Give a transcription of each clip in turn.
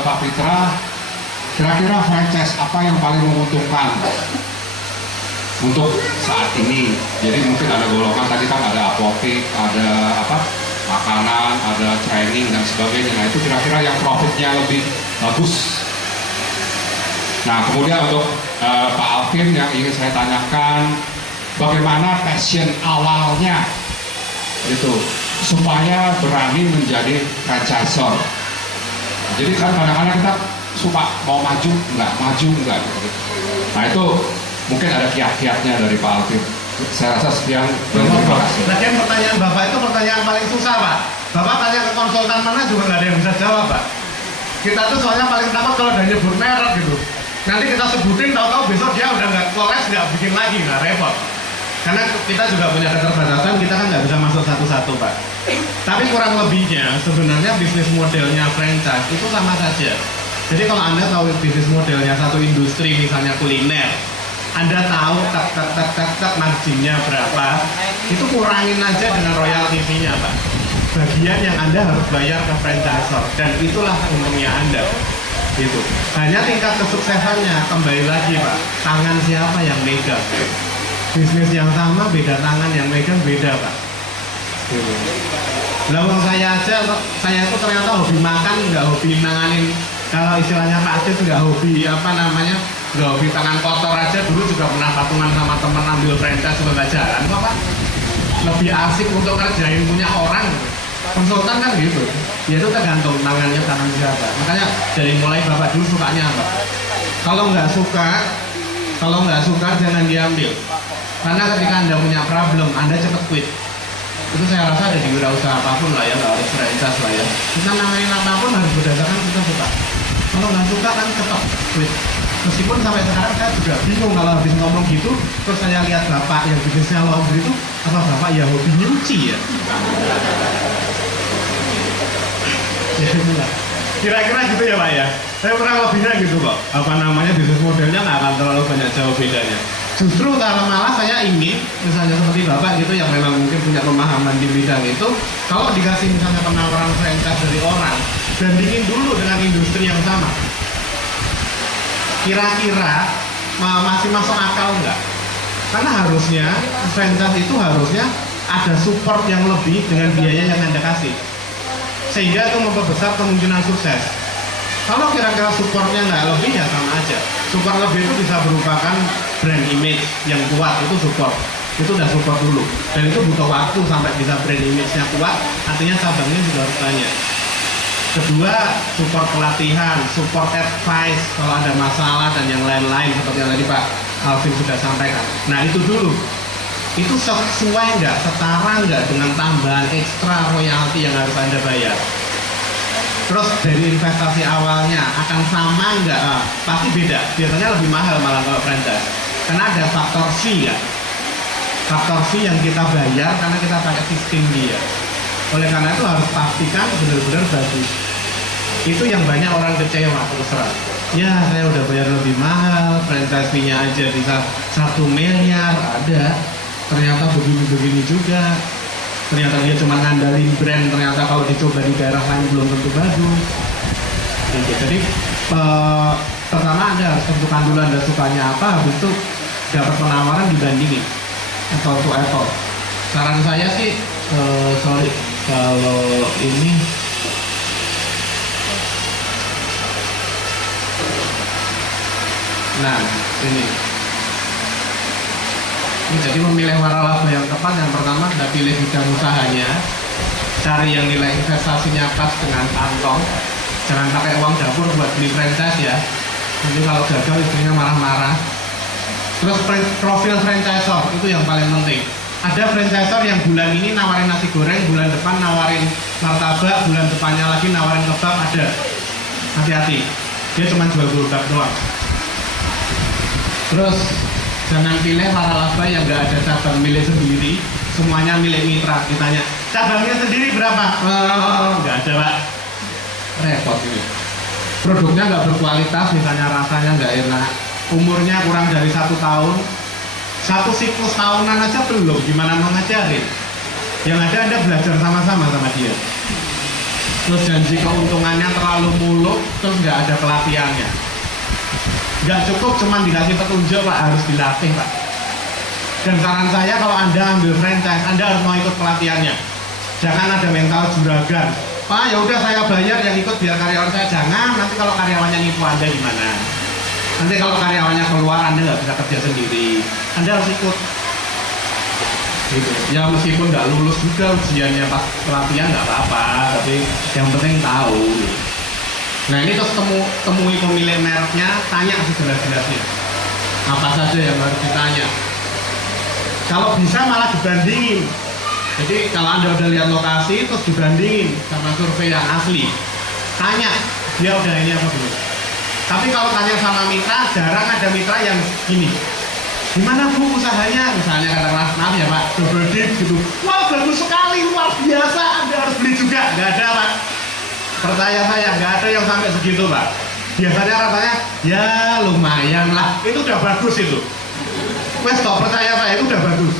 Pak Fitra, kira-kira franchise apa yang paling menguntungkan untuk saat ini? Jadi mungkin ada golongan tadi kan ada apotek, ada apa makanan, ada training dan sebagainya. Nah itu kira-kira yang profitnya lebih bagus. Nah kemudian untuk Pak Alvin yang ingin saya tanyakan, bagaimana passion awalnya itu supaya berani menjadi franchisor. Jadi kan kadang-kadang kita suka mau maju enggak gitu. Nah itu mungkin ada kiat-kiatnya dari Pak Alvin. Saya rasa sekian. Terima kasih. Bagian pertanyaan Bapak itu pertanyaan paling susah, Pak. Bapak tanya ke konsultan mana juga nggak ada yang bisa jawab, Pak. Kita tuh soalnya paling takut kalau udah nyebut merek gitu. Nanti kita sebutin, tahu-tahu besok dia udah nggak kolaps, nggak bikin lagi, nggak repot. Karena kita juga punya keterbatasan, kita kan nggak bisa masuk satu-satu, Pak. Tapi kurang lebihnya sebenarnya bisnis modelnya franchise itu sama saja. Jadi kalau Anda tahu bisnis modelnya satu industri, misalnya kuliner, Anda tahu tak marginnya berapa, itu kurangin aja dengan royalty fee-nya, Pak. Bagian yang Anda harus bayar ke franchisor, dan itulah untungnya Anda. Gitu. Hanya tingkat kesuksesannya kembali lagi, Pak. Tangan siapa yang megang? Bisnis yang sama beda tangan, yang megang beda, Pak. Gitu. Lalu saya itu ternyata hobi makan, nggak hobi nanganin. Kalau istilahnya Pak Cis nggak hobi nggak hobi tangan kotor aja. Dulu juga pernah patungan sama teman ambil franchise sudah jalan kok, Pak. Lebih asik untuk kerjain punya orang. Konsultan kan gitu. Ya itu tergantung tangannya tangan siapa. Makanya dari mulai Bapak dulu sukanya apa? Kalau nggak suka jangan diambil. Karena ketika Anda punya problem, Anda cepat quit. Itu saya rasa ada di wirausaha apapun lah ya, nggak harus franchise lah ya. Kita nanganin apapun harus berdasarkan kita suka. Kalau nggak suka kan cepat quit. Meskipun sampai sekarang saya juga bingung kalau habis ngomong gitu, terus saya lihat Bapak yang bisnisnya laundry itu, apa Bapak ya hobi nyuci ya? Kira-kira gitu ya, Pak ya. Saya kurang lebihnya gitu kok. Bisnis modelnya nggak akan terlalu banyak jauh bedanya. Justru kalau malah saya ingin, misalnya seperti Bapak gitu yang memang mungkin punya pemahaman di bidang itu, kalau dikasih misalnya penawaran franchise dari orang, bandingin dulu dengan industri yang sama. Kira-kira masih masuk akal nggak? Karena harusnya franchise itu harusnya ada support yang lebih dengan biaya yang Anda kasih, sehingga itu memperbesar kemungkinan sukses. Kalau kira-kira supportnya nggak lebih ya sama aja. Support lebih itu bisa berupakan brand image yang kuat, itu support. Itu udah support dulu. Dan itu butuh waktu sampai bisa brand image-nya kuat, artinya cabangnya juga harus banyak. Kedua, support pelatihan, support advice kalau ada masalah dan yang lain-lain seperti yang tadi Pak Alvin sudah sampaikan. Nah itu dulu. Itu sesuai nggak, setara nggak dengan tambahan ekstra royalti yang harus Anda bayar. Terus dari investasi awalnya akan sama nggak? Pasti beda, biasanya lebih mahal malah kalau franchise. Karena ada faktor fee ya. Faktor fee yang kita bayar karena kita pakai sistem dia. Oleh karena itu harus pastikan benar-benar bagus. Itu yang banyak orang kecewa terus terang. Ya saya udah bayar lebih mahal, franchise fee-nya aja bisa 1 miliar ada. Ternyata begini-begini juga. Ternyata dia cuma ngandalin brand, ternyata kalau dicoba di daerah lain belum tentu bagus. Jadi pertama Anda harus tentukan dulu Anda sukanya apa, habis itu dapat penawaran dibandingin apple to apple. Saran saya sih, kalau ini jadi memilih waralaba yang tepat, yang pertama Anda pilih bidang usahanya, cari yang nilai investasinya pas dengan kantong, jangan pakai uang dapur buat beli franchise ya, nanti kalau gagal istrinya marah-marah. Terus profil franchisor itu yang paling penting. Ada franchisor yang bulan ini nawarin nasi goreng, bulan depan nawarin martabak, bulan depannya lagi nawarin kebab, ada. Hati-hati, dia cuma jual produk doang. Terus jangan pilih waralaba yang nggak ada cabang milik sendiri, semuanya milik mitra. Ditanya, cabangnya sendiri berapa? Nggak ada, Pak. Repot ini. Produknya nggak berkualitas, misalnya rasanya nggak enak, umurnya kurang dari 1 tahun, 1 siklus tahunan aja belum, gimana mau ngajarin? Yang ada Anda belajar sama-sama sama dia. terus janji keuntungannya terlalu muluk, terus nggak ada pelatihannya. Nggak cukup cuman dikasih petunjuk Pak, harus dilatih Pak. Dan saran saya kalau Anda ambil franchise, Anda harus mau ikut pelatihannya. Jangan ada mental juragan. Pak ya udah saya bayar yang ikut biar karyawan saya, jangan. Nanti kalau karyawannya nipu Anda gimana? Nanti kalau karyawannya keluar Anda nggak bisa kerja sendiri. Anda harus ikut. Gitu. Ya meskipun nggak lulus juga ujiannya pas pelatihan nggak apa-apa, tapi yang penting tahu. Nah ini terus temui pemilik mereknya, tanya sejelas-jelasnya apa saja yang harus ditanya. Kalau bisa malah dibandingin. Jadi kalau Anda udah lihat lokasi terus dibandingin sama survei yang asli, tanya dia udah ini apa belum. Tapi kalau tanya sama mitra, jarang ada mitra yang gini, gimana Bu usahanya? Misalnya katakanlah, maaf ya Pak, double dip gitu. Wah bagus sekali, luar biasa, Anda harus beli juga. Nggak ada Pak. Percaya saya, nggak ada yang sampai segitu Pak. Biasanya rasanya, ya lumayan lah. Itu udah bagus itu. Wes kok percaya saya, itu udah bagus.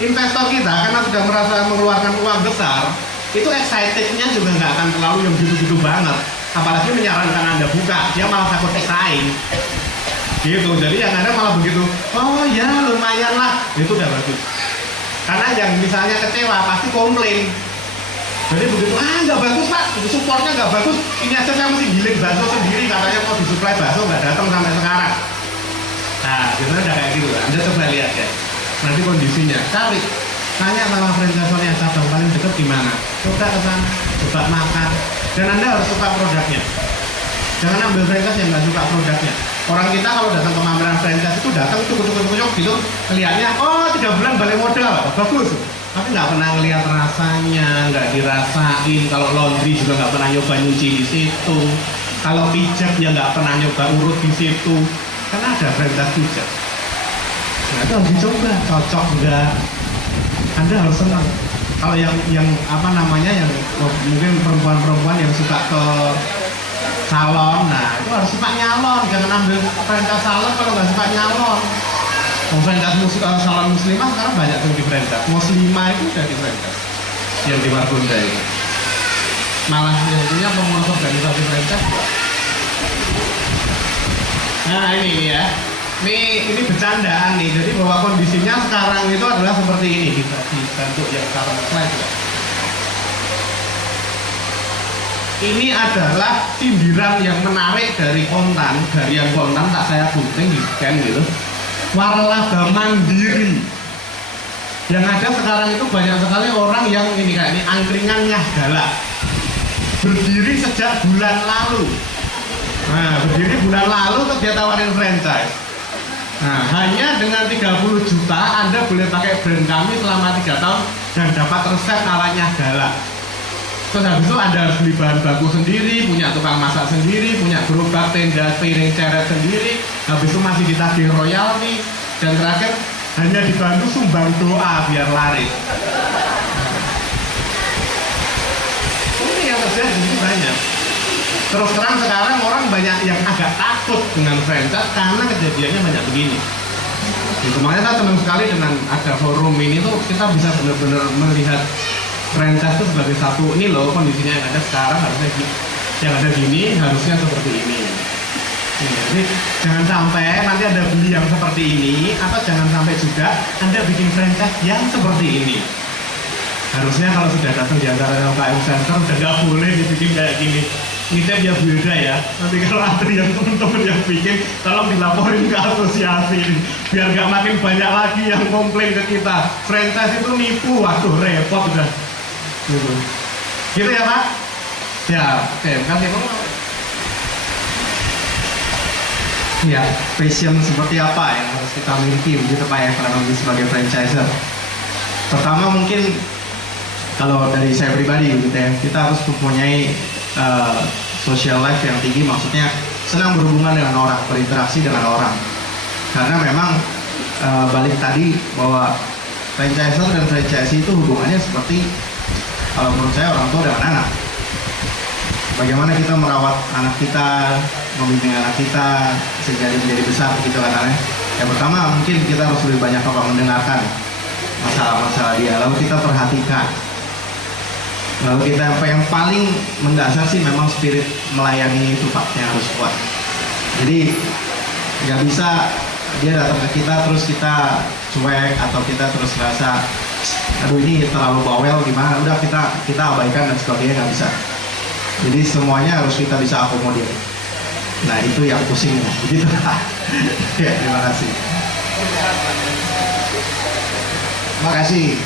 Investor kita, karena sudah merasa mengeluarkan uang besar, itu excitednya juga nggak akan terlalu yang gitu-gitu banget. Apalagi menyarankan Anda buka, dia malah takut excited. Gitu, jadi yang ada malah begitu, oh ya lumayan lah, itu udah bagus. Karena yang misalnya kecewa pasti komplain. Jadi begitu, nggak bagus Pak, supportnya nggak bagus, ini aja saya mesti giling bakso sendiri, katanya mau disuplai bakso nggak datang sampai sekarang. Nah biasanya udah kayak gitu, Anda coba lihat ya, nanti kondisinya, cari, tanya sama franchise-nya cabang paling dekat di mana, coba ke sana, coba makan, dan Anda harus suka produknya. Jangan ambil franchise yang nggak suka produknya. Orang kita kalau datang ke pameran franchise itu datang cukup gitu, kelihatannya, oh 3 bulan balik modal, bagus. Tapi nggak pernah ngelihat rasanya, nggak dirasain. Kalau laundry juga nggak pernah nyoba nyuci di situ. Kalau pijat ya nggak pernah nyoba urut di situ. Karena ada franchise pijat. Nah itu harus dicoba, cocok enggak. Anda harus senang. Kalau yang apa namanya, yang mungkin perempuan-perempuan yang suka ke salon, nah itu harus suka nyalon. Jangan ambil franchise salon kalau nggak suka nyalon. Franchise salon muslimah sekarang banyak tuh di franchise. Muslimah itu udah di franchise yang di Margonda itu. Malah yang punya pengurus organisasi franchise. Nah ini ya, ini bercandaan nih. Jadi bahwa kondisinya sekarang itu adalah seperti ini. Kita dibantu yang sekarang slide ya. Ini adalah sindiran yang menarik dari Kontan, harian Kontan, tak saya gunting di scan gitu. Waralaba mandiri. Yang ada sekarang itu banyak sekali orang yang ini kayak ini angkringan galak. Berdiri sejak bulan lalu. Nah, berdiri bulan lalu terus dia tawarin franchise. Nah, hanya dengan 30 juta Anda boleh pakai brand kami selama 3 tahun dan dapat resep alatnya galak. Terus habis itu Anda harus beli bahan baku sendiri, punya tukang masak sendiri, punya gerobak, tenda, piring, ceret sendiri. Habis itu masih ditagih royalti. Dan terakhir hanya dibantu sumbang doa biar laris. Ini yang terjadi itu banyak. Terus terang sekarang orang banyak yang agak takut dengan franchise karena kejadiannya banyak begini. Kemarin saya senang sekali dengan ada forum ini tuh, kita bisa benar-benar melihat franchise itu sebagai satu, ini loh kondisinya yang ada sekarang harusnya yang ada gini, harusnya seperti ini. Jadi jangan sampai nanti Anda beli yang seperti ini, atau jangan sampai juga Anda bikin franchise yang seperti ini. Harusnya kalau sudah datang di antara UKM Center udah nggak boleh dibikin kayak gini. Ini dia beda ya. Nanti kalau ada yang teman-teman yang bikin, tolong dilaporin ke asosiasi ini, biar nggak makin banyak lagi yang komplain ke kita. Franchise itu nipu, waduh repot udah. Gitu ya Pak? Ya, oke, makasih Pak. Ya, passion seperti apa yang harus kita miliki begitu Pak ya, karena sebagai franchiser. Pertama mungkin kalau dari saya pribadi gitu ya, kita harus mempunyai social life yang tinggi, maksudnya senang berhubungan dengan orang, berinteraksi dengan orang. Karena memang balik tadi bahwa franchiser dan franchisee itu hubungannya seperti, kalau menurut saya, orang tua dengan anak. Bagaimana kita merawat anak kita, membimbing anak kita sehingga dia menjadi besar gitu kan aneh. Yang pertama mungkin kita harus lebih banyak mendengarkan masalah-masalah dia, lalu kita perhatikan. Lalu kita yang paling mendasar sih memang spirit melayani itu Pak yang harus kuat. Jadi nggak bisa dia datang ke kita terus kita cuek atau kita terus rasa aduh ini terlalu bawel gimana, udah kita abaikan dan sebagainya, nggak bisa. Jadi semuanya harus kita bisa akomodir. Nah itu yang pusing begitu. Ya, terima kasih. Makasih.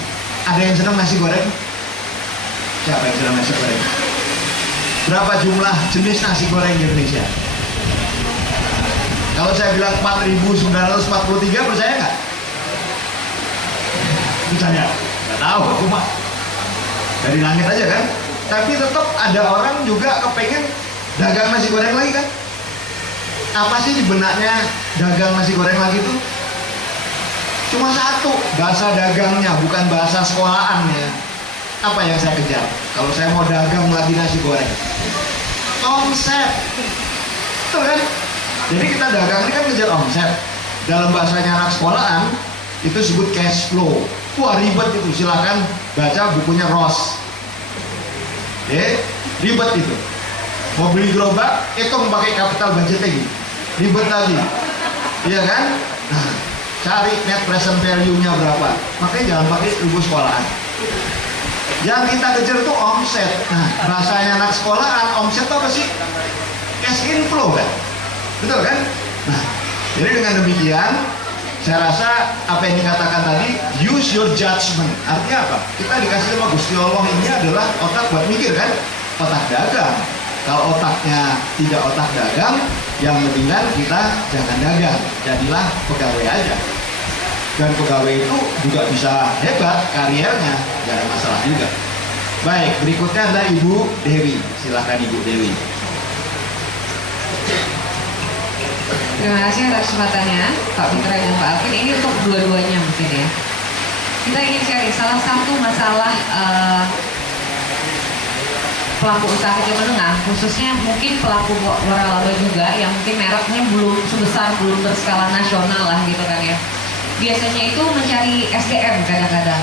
Ada yang senang nasi goreng? Siapa yang senang nasi goreng? Berapa jumlah jenis nasi goreng di Indonesia? Kalau saya bilang 4.943, percaya nggak? Percaya? Nggak tahu, aku mah dari langit aja kan. Tapi tetap ada orang juga kepengen dagang nasi goreng lagi kan? Apa sih di benaknya dagang nasi goreng lagi tuh? Cuma satu, bahasa dagangnya, bukan bahasa sekolahannya. Apa yang saya kejar? Kalau saya mau dagang lagi nasi goreng, omset, betul kan? Jadi kita dagang ini kan kejar omset. Dalam bahasanya anak sekolahan itu disebut cash flow. Wah ribet itu, silakan baca bukunya Ross. Ribet itu. Mau beli gerobak, hitung pakai capital budgeting, ribet lagi, iya kan? Nah, cari net present value-nya berapa. Makanya jangan pakai ilmu sekolahan. Yang kita kejar itu omset. Nah, bahasanya anak sekolahan, omset itu apa sih? Cash inflow kan? Betul kan? Nah, jadi dengan demikian, saya rasa apa yang dikatakan tadi, use your judgment. Artinya apa? Kita dikasih sama Gusti Allah ini adalah otak buat mikir kan? Otak dagang. Kalau otaknya tidak otak dagang, yang mendingan kita jangan dagang. Jadilah pegawai aja. Dan pegawai itu juga bisa hebat kariernya, gak ada masalah juga. Baik, berikutnya adalah Ibu Dewi. Silahkan Ibu Dewi. Terima kasih atas kesempatannya Pak Fitra dan Pak Alvin. Ini untuk dua-duanya mungkin ya. Kita ingin share salah satu masalah pelaku usaha kecil menengah, khususnya mungkin pelaku waralaba juga yang mungkin mereknya belum sebesar, belum berskala nasional lah gitu kan ya. Biasanya itu mencari SDM kadang-kadang.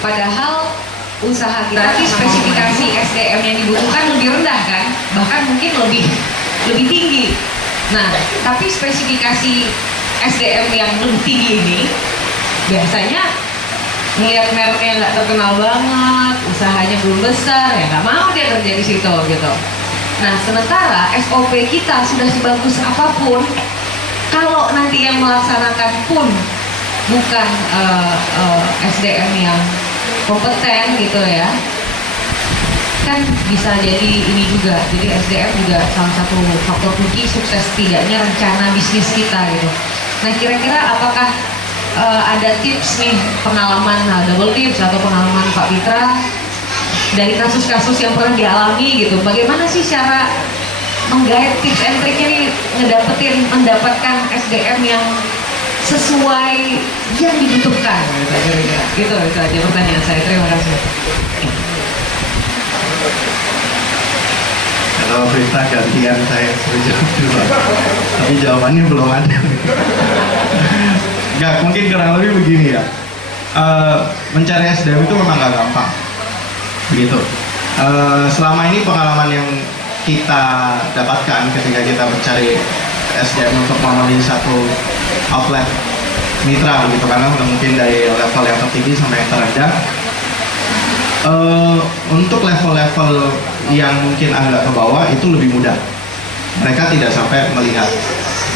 Padahal usaha kita tapi spesifikasi SDM yang dibutuhkan lebih rendah kan, bahkan mungkin lebih tinggi. Nah, tapi spesifikasi SDM yang lebih tinggi ini biasanya ngelihat mereknya nggak terkenal banget, usahanya belum besar, ya nggak mau dia kerja di situ gitu. Nah, sementara SOP kita sudah sebagus apapun, kalau nanti yang melaksanakan pun bukan SDM yang kompeten gitu ya, kan bisa jadi ini juga. Jadi SDM juga salah satu faktor kunci sukses tidaknya rencana bisnis kita gitu. Nah, kira-kira apakah ada tips nih, pengalaman double tips atau pengalaman Pak Fitra dari kasus-kasus yang pernah dialami gitu, bagaimana sih cara menggait tips and triknya nih mendapatkan SDM yang sesuai yang dibutuhkan gitu, kira-kira gitu. Itu aja pertanyaan saya, terima kasih. Kalau Prita gantian saya suruh jawab dulu, tapi jawabannya belum ada. Enggak, mungkin kurang lebih begini ya. Mencari SDM itu memang nggak gampang, begitu. Selama ini pengalaman yang kita dapatkan ketika kita mencari SDM untuk memenuhi satu outlet mitra begitu, karena mungkin dari level yang tertinggi sampai yang terendah. Untuk level-level yang mungkin agak ke bawah itu lebih mudah. Mereka tidak sampai melihat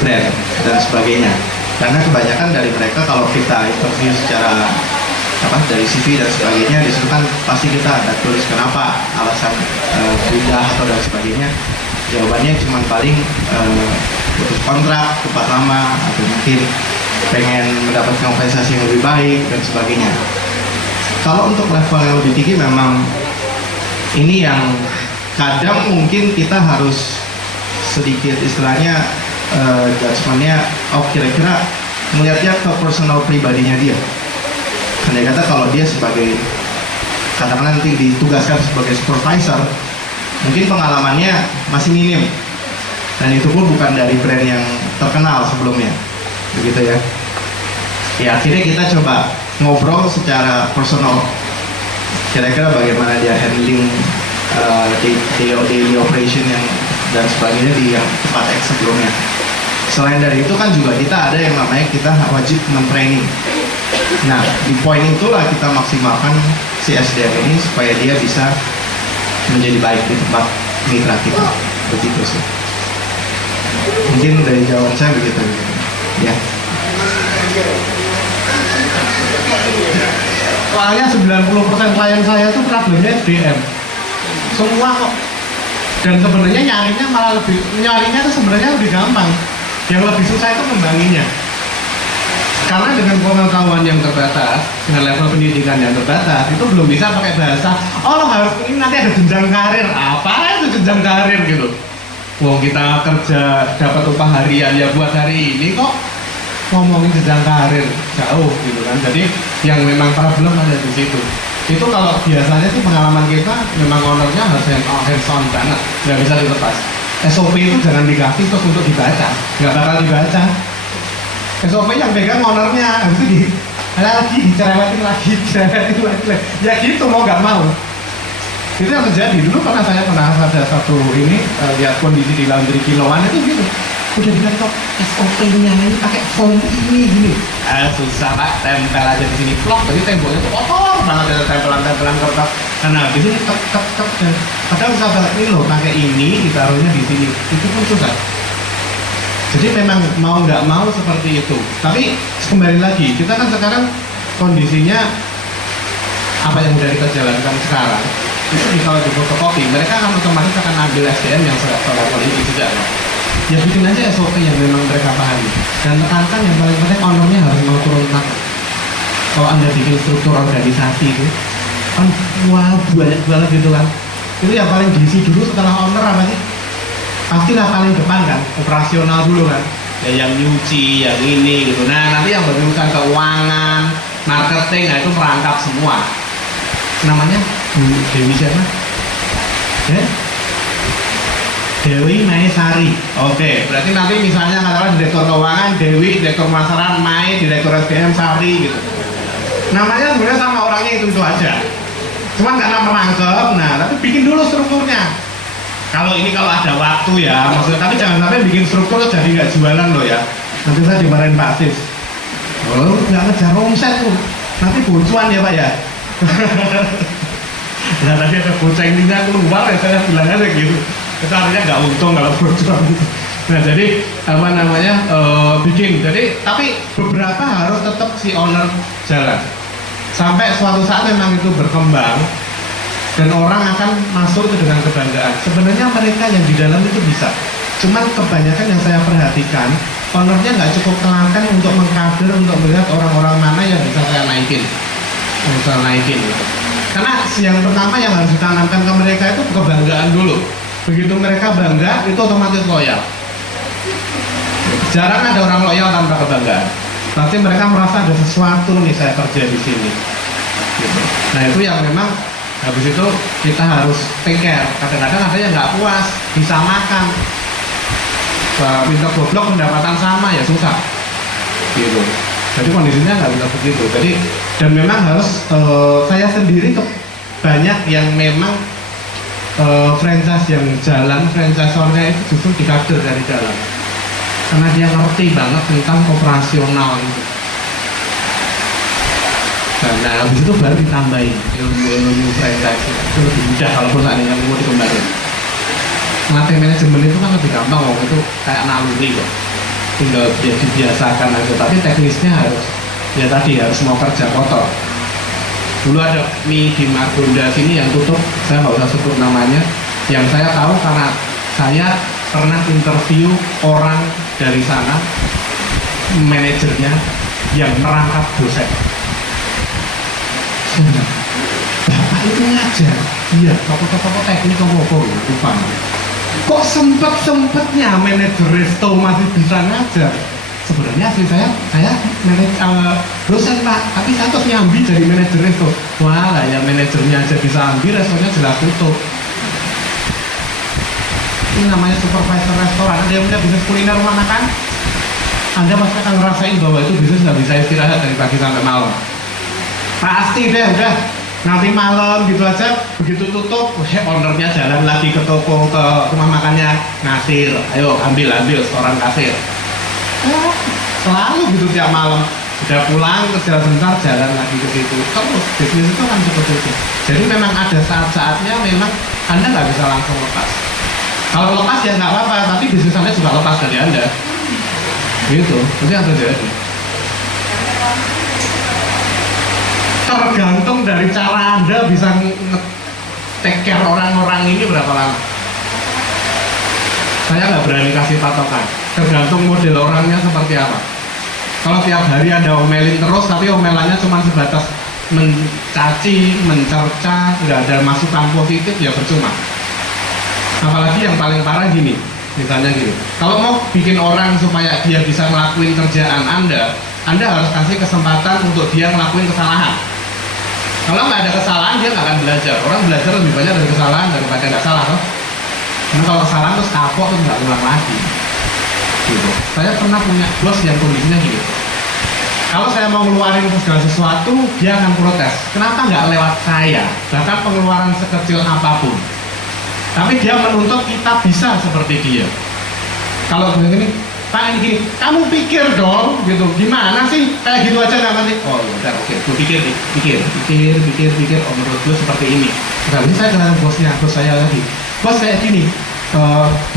brand dan sebagainya, karena kebanyakan dari mereka kalau kita interview secara dari CV dan sebagainya, disitu kan pasti kita ada tulis kenapa, alasan pindah atau dan sebagainya. Jawabannya cuma paling putus kontrak, tempat lama, atau mungkin pengen mendapat kompensasi yang lebih baik dan sebagainya. Kalau untuk level yang lebih tinggi memang ini yang kadang mungkin kita harus sedikit istilahnya judgementnya, kira-kira melihatnya ke personal pribadinya dia. Andai kata kalau dia sebagai, katakanlah nanti ditugaskan sebagai supervisor, mungkin pengalamannya masih minim, dan itu pun bukan dari brand yang terkenal sebelumnya, begitu ya. Ya akhirnya kita coba ngobrol secara personal, kira-kira bagaimana dia handling daily operation yang dan sebagainya di yang tempat X sebelumnya. Selain dari itu kan juga kita ada yang namanya kita wajib men-training. Nah, di poin itulah kita maksimalkan si SDM ini supaya dia bisa menjadi baik di tempat mitra kita. Begitu sih. Mungkin dari jawaban saya begitu. Ya. Soalnya 90% klien saya tuh problemnya SDM. Semua kok. Dan sebenarnya nyarinya tuh sebenarnya lebih gampang. Yang lebih susah itu membanginya. Karena dengan pengetahuan yang terbatas, dengan level pendidikan yang terbatas, itu belum bisa pakai bahasa, oh lo harus ini nanti ada jenjang karir. Apa itu jenjang karir gitu? Wong kita kerja dapat upah harian ya buat hari ini kok ngomongin jenjang karir jauh gitu kan. Jadi yang memang problem ada di situ. Itu kalau biasanya sih pengalaman kita memang ownernya harus hands on banget, nggak bisa dilepas. SOP itu jangan dikasih terus untuk dibaca, nggak bakal dibaca. SOP yang pegang ownernya, habis itu dicerewetin lagi. Ya gitu mau nggak mau. Itu yang terjadi dulu karena saya pernah ada satu ini lihat kondisi di laundry kiloan itu gitu. Udah bilang kok SOP-nya ini pakai font ini gini. Susah Pak, tempel aja di sini plok, jadi temboknya tuh kotor banget ada tempelan-tempelan kertas. Karena di sini tek. Padahal bisa ini loh pakai ini ditaruhnya di sini. Itu pun susah. Jadi memang mau nggak mau seperti itu. Tapi kembali lagi, kita kan sekarang kondisinya apa yang sudah kita jalankan sekarang itu kalau di fotokopi mereka akan otomatis akan ambil SDM yang level ini juga. Ya bikin aja SOP yang memang mereka pahami dan tekankan yang paling penting ownernya harus mau turun tangan. Kalau Anda bikin struktur organisasi itu kan wah banyak banget gitu kan. Itu yang paling diisi dulu setelah owner apa sih? Pastilah paling depan kan, operasional dulu kan. Ya yang nyuci, yang ini gitu. Nah nanti yang berurusan keuangan, marketing, nah itu merangkap semua. Namanya Dewi siapa? Dewi Maesari. Oke, berarti nanti misalnya katakan direktur keuangan Dewi, direktur pemasaran Mai, direktur SDM Sari gitu. Namanya sebenarnya sama orangnya itu aja. Cuman karena merangkep, nah tapi bikin dulu strukturnya. Kalau ada waktu ya, maksudnya tapi jangan sampai bikin struktur jadi nggak jualan loh ya. Nanti saya dimarahin Pak Sis. Oh, nggak ngejar omset tuh. Nanti bocuan ya Pak ya. Nah tadi ada bocah ininya keluar ya saya bilang aja gitu. Itu artinya nggak untung kalau bocuan gitu. Nah jadi apa namanya bikin. Jadi tapi beberapa harus tetap si owner jalan. Sampai suatu saat memang itu berkembang dan orang akan masuk itu dengan kebanggaan. Sebenarnya mereka yang di dalam itu bisa. Cuman kebanyakan yang saya perhatikan, ownernya nggak cukup telaten untuk mengkader, untuk melihat orang-orang mana yang bisa saya naikin. Gitu. Karena yang pertama yang harus ditanamkan ke mereka itu kebanggaan dulu. Begitu mereka bangga, itu otomatis loyal. Jarang ada orang loyal tanpa kebanggaan. Pasti mereka merasa ada sesuatu nih saya kerja di sini. Gitu. Nah itu yang memang habis itu kita harus take care. Kadang-kadang ada yang nggak puas, bisa makan. Pintar goblok pendapatan sama ya susah. Gitu. Jadi kondisinya nggak bisa begitu. Jadi dan memang harus saya sendiri banyak yang memang franchise yang jalan, franchise-nya itu justru dikader dari dalam. Karena dia ngerti banget tentang operasional gitu. Nah habis itu baru ditambahin ilmu franchise itu lebih mudah kalau seandainya mau dikembangin. Ngelatih manajemen itu kan lebih gampang, itu kayak naluri kok. Tinggal dibiasakan aja, tapi teknisnya harus ya tadi harus mau kerja kotor. Dulu ada mie di Margonda sini yang tutup, saya nggak usah sebut namanya. Yang saya tahu karena saya pernah interview orang dari sana, manajernya yang merangkap dosen. Bapak itu ngajar, iya, toko-toko teknik apa lupa. Kok sempet-sempetnya manajer resto masih bisa ngajar? Sebenarnya sih saya dosen Pak, tapi saya terus nyambi jadi manajer resto. Wah lah ya manajernya aja bisa ambil, restonya jelas tutup. Ini namanya supervisor restoran. Ada yang punya bisnis kuliner rumah makan? Anda pasti akan ngerasain bahwa itu bisnis nggak bisa istirahat dari pagi sampai malam. Pasti deh, udah Nanti malam gitu aja, begitu tutup, ownernya jalan lagi ke toko, ke rumah makannya, ngasir, ayo ambil setoran kasir. Selalu gitu tiap malam. Sudah pulang, terus jalan sebentar, jalan lagi ke situ. Terus bisnis itu kan seperti itu. Jadi memang ada saat-saatnya memang Anda nggak bisa langsung lepas. Kalau lepas ya nggak apa-apa, tapi bisnis Anda juga lepas dari Anda. Gitu, itu yang terjadi. Tergantung dari cara Anda bisa take care orang-orang ini berapa lama. Saya nggak berani kasih patokan. Tergantung model orangnya seperti apa. Kalau tiap hari Anda omelin terus, tapi omelannya cuma sebatas mencaci, mencerca, nggak ada masukan positif, ya percuma. Apalagi yang paling parah gini, misalnya gini. Kalau mau bikin orang supaya dia bisa ngelakuin kerjaan Anda harus kasih kesempatan untuk dia ngelakuin kesalahan. Kalau nggak ada kesalahan, dia nggak akan belajar. Orang belajar lebih banyak dari kesalahan daripada nggak salah, toh. Karena kalau kesalahan terus kapok, terus nggak ulang lagi. Gitu. Saya pernah punya bos yang kondisinya gitu. Kalau saya mau ngeluarin segala sesuatu, dia akan protes. Kenapa nggak lewat saya? Bahkan pengeluaran sekecil apapun. Tapi dia menuntut kita bisa seperti dia. Kalau begini, Pak ini gini, kamu pikir dong, gitu. Gimana sih? Kayak gitu aja nggak ngerti. Oh ya, oke. Gue pikir. Oh menurut gue seperti ini. Nah, ini saya kenal bos saya lagi. Bos kayak gini.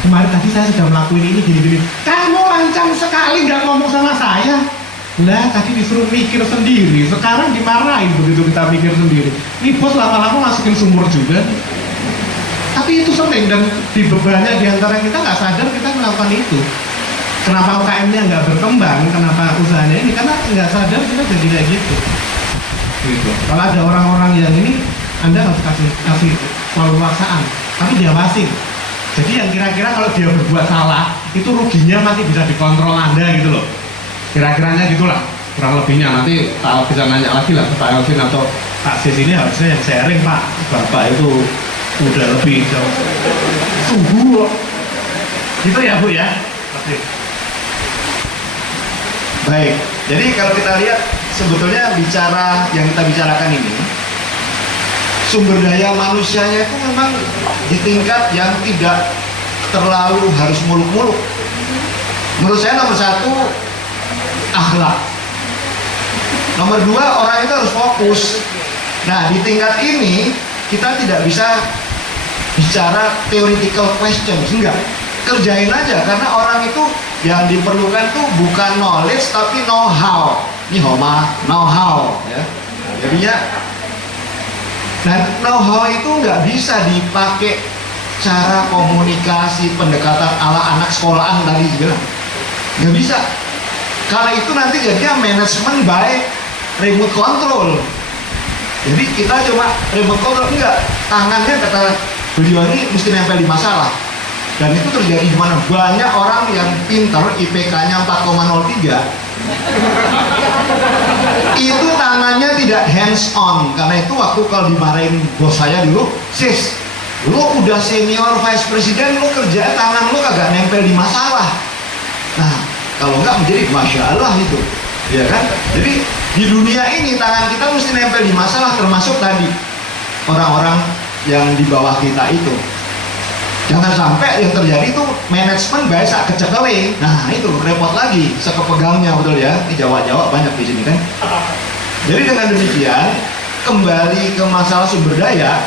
Kemarin tadi saya sudah melakukan ini gini. Kamu lancang sekali nggak ngomong sama saya. Lah tadi disuruh mikir sendiri, sekarang dimarahin begitu kita mikir sendiri. Ini bos lama-lama masukin sumur juga. Tapi itu sering dan di banyak diantara kita nggak sadar kita melakukan itu. Kenapa UKM-nya nggak berkembang? Kenapa usahanya ini? Karena nggak sadar kita jadi kayak gitu. Kalau ada orang-orang yang ini, Anda harus kasih keleluasaan, tapi diawasin. Jadi yang kira-kira kalau dia berbuat salah, itu ruginya masih bisa dikontrol Anda gitu loh. Kira-kiranya gitulah, kurang lebihnya. Nanti Pak bisa nanya lagi lah ke Pak Elvin atau Pak Sis ini harusnya yang sharing, Pak. Bapak itu udah lebih jauh. Tunggu gitu ya Bu ya. Oke. Baik, jadi kalau kita lihat sebetulnya bicara yang kita bicarakan ini, sumber daya manusianya itu memang di tingkat yang tidak terlalu harus muluk-muluk. Menurut saya nomor satu, akhlak. Nomor dua, orang itu harus fokus. Nah, di tingkat ini kita tidak bisa bicara theoretical questions, enggak. Kerjain aja, karena orang itu yang diperlukan tuh bukan knowledge tapi know-how. Ini know-how ya. Jadinya dan know-how itu nggak bisa dipakai cara komunikasi pendekatan ala anak sekolahan tadi bilang. Nggak bisa. Karena itu nanti jadinya manajemen by remote control. Jadi kita cuma remote control, enggak. Tangannya kata beliau ini mesti nempel di masalah. Dan itu terjadi di mana banyak orang yang pintar, IPK-nya 4,03. Itu tangannya tidak hands on. Karena itu waktu kalau dimarahin bos saya dulu, sis, lu udah senior vice president, lu kerja tangan lu kagak nempel di masalah. Nah, kalau enggak menjadi masya Allah itu, ya kan? Jadi di dunia ini tangan kita mesti nempel di masalah, termasuk tadi orang-orang yang di bawah kita itu. Jangan sampai yang terjadi itu manajemen biasa kecekele. Nah itu repot lagi, sekepegangnya betul ya. Ini Jawa-Jawa banyak di sini kan. Jadi dengan demikian kembali ke masalah sumber daya.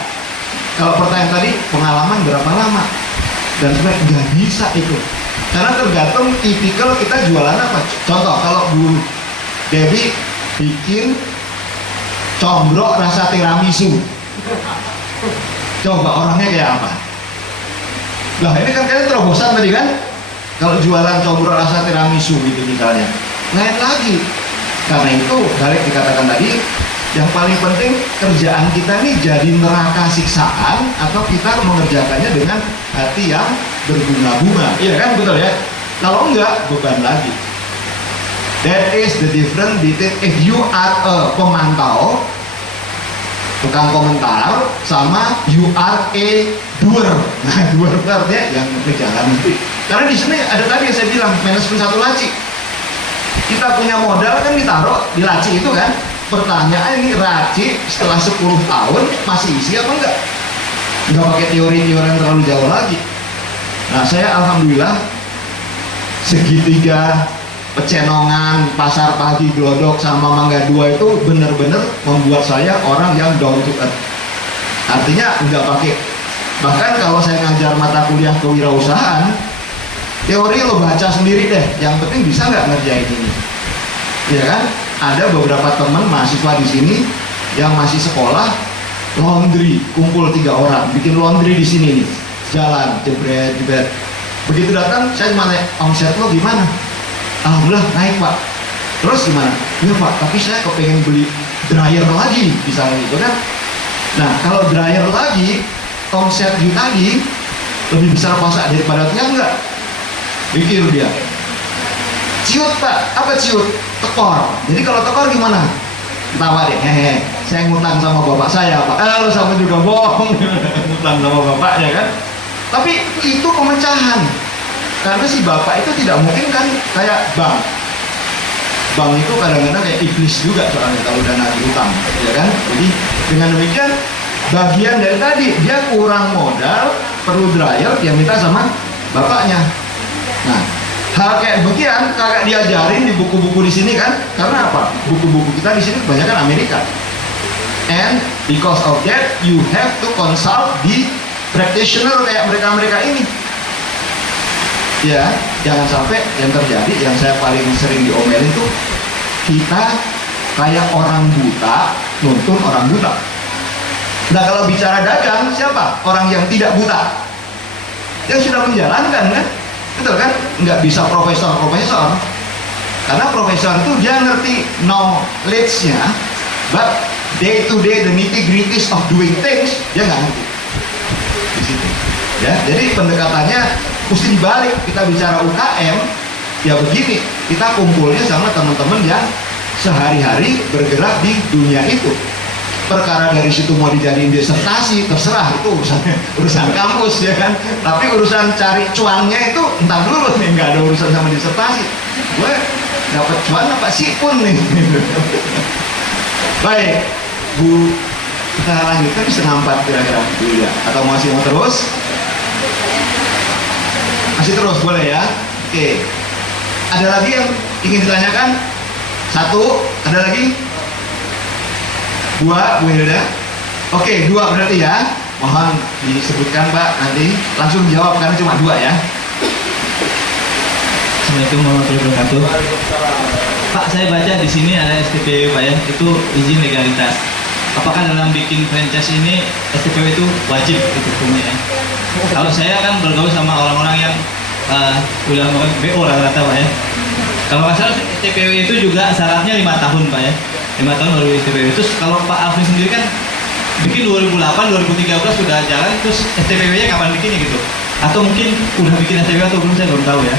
Kalau pertanyaan tadi pengalaman berapa lama? Dan sebenarnya nggak bisa itu. Karena tergantung tipikal kita jualan apa. Contoh kalau Bu Debbie bikin combrok rasa tiramisu, coba orangnya kayak apa? Lah ini kan kalian terobosan tadi kan? Kalau jualan combrok rasa tiramisu gitu misalnya, lain lagi. Karena itu dari dikatakan tadi, yang paling penting kerjaan kita ini jadi neraka siksaan atau kita mengerjakannya dengan hati yang berbunga-bunga. Iya kan, betul ya? Kalau enggak, beban lagi. That is the difference between if you are a pemantau, tukang komentar, sama you are a doer. Nah, doer itu artinya yang berjalan. Karena di sini ada tadi yang saya bilang manajemen satu laci. Kita punya modal kan ditaruh di laci itu kan. pertanyaan ini Raci setelah 10 tahun masih isi apa enggak? Enggak pakai teori-teori yang terlalu jauh lagi. Nah, saya alhamdulillah segitiga Pecenongan, Pasar Pagi, Glodok sama Mangga 2 itu benar-benar membuat saya orang yang down to earth. Artinya enggak pakai, bahkan kalau saya ngajar mata kuliah kewirausahaan, teori lo baca sendiri deh, yang penting bisa nggak ngerjain ini, ya kan? Ada beberapa teman mahasiswa di sini yang masih sekolah laundry, kumpul 3 orang bikin laundry di sini nih, jalan jebret jebret. Begitu datang saya cuma nanya, omset lo gimana? Alhamdulillah naik pak. Terus gimana? Ya pak, tapi saya kepengen beli dryer lagi misalnya gitu kan. Nah kalau dryer lagi omset you tadi lebih besar pasak daripada tiang nggak? Pikir dia. Ciut pak, apa ciut? Tekor. Jadi kalau tekor gimana? Ketawa deh, hehe. Saya ngutang sama bapak saya pak. Lo sama juga bohong. Ngutang sama bapaknya kan. Tapi itu pemecahan. Karena si bapak itu tidak mungkin kan kayak bank. Bank itu kadang-kadang kayak iblis juga soalnya kalau dana diutang, ya kan? Jadi dengan demikian bagian dari tadi dia kurang modal, perlu dryer, dia minta sama bapaknya. Nah, hal kayak beginian kagak diajarin di buku-buku di sini kan? Karena apa? Buku-buku kita di sini kebanyakan Amerika. And because of that, you have to consult the practitioner kayak mereka-mereka ini. Ya, jangan sampai yang terjadi yang saya paling sering diomelin tuh kita kayak orang buta nuntun orang buta. Nah kalau bicara dagang siapa? Orang yang tidak buta, yang sudah menjalankan kan, betul kan? Nggak bisa profesor, karena profesor itu dia ngerti knowledge-nya, but day to day the nitty-gritties of doing things dia nggak ngerti. Di situ. Ya, jadi pendekatannya mesti dibalik. Kita bicara UKM, ya begini, kita kumpulnya sama teman-teman yang sehari-hari bergerak di dunia itu. Perkara dari situ mau dijadiin disertasi, terserah, itu urusan kampus ya kan. Tapi urusan cari cuannya itu entar dulu nih, nggak ada urusan sama disertasi. Gue dapat cuan apa sih pun nih. Baik, Bu, kita lanjutkan di 3:30 kira-kira dulu ya. Atau masih mau terus? Masih terus boleh ya. Oke. Ada lagi yang ingin ditanyakan? 1, ada lagi? 2, Bu Hilda. Oke, 2 berarti ya. Mohon disebutkan Pak, nanti langsung jawab karena cuma 2 ya. Assalamualaikum warahmatullahi wabarakatuh. Pak, saya baca di sini ada STPW Pak ya, itu izin legalitas. Apakah dalam bikin franchise ini STPW itu wajib gitu hukumnya ya? Kalau saya kan bergaul sama orang-orang yang udah BO rata-rata Pak ya. Kalau nggak salah STPW itu juga syaratnya 5 tahun Pak ya. 5 tahun baru STPW. Terus kalau Pak Alvin sendiri kan bikin 2008, 2013 sudah jalan, terus STPW-nya kapan bikinnya gitu? Atau mungkin udah bikin STPW atau belum, saya belum tahu ya.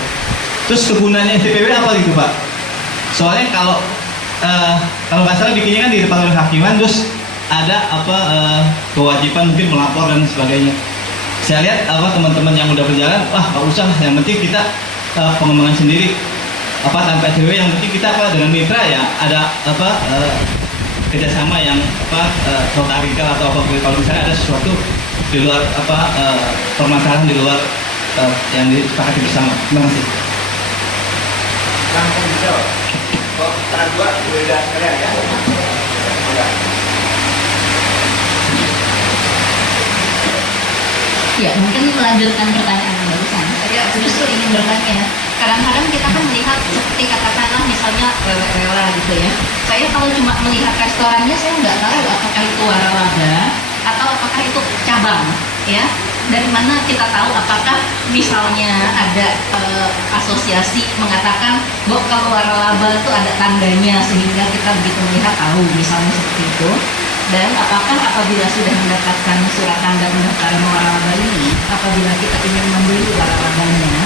Terus kegunaannya STPW apa gitu Pak? Soalnya kalau nggak salah bikinnya kan di depan kehakiman, terus ada kewajiban mungkin melapor dan sebagainya. Saya lihat teman-teman yang udah berjalan, wah nggak usah, yang penting kita pengembangan sendiri tanpa STPW, yang penting kita dengan mitra ya ada kerjasama yang notarikal atau kalau misalnya ada sesuatu di luar permasalahan di luar yang disepakati bersama. Terima kasih. Langsung dijawab. Kok cara 2 beda sekalian ya? Ya, mungkin melanjutkan pertanyaan yang barusan. Saya justru ingin bertanya, kadang-kadang kita kan melihat seperti katakanlah misalnya wewe gitu ya. Saya kalau cuma melihat restorannya, saya nggak tahu apakah itu waralaba atau apakah itu cabang, ya. Dari mana kita tahu apakah misalnya ada asosiasi mengatakan bahwa kalau waralaba itu ada tandanya sehingga kita begitu melihat tahu misalnya seperti itu. Dan apakah apabila sudah mendapatkan surat tanda pendaftaran waralaba ini, apabila kita ingin membeli waralabanya,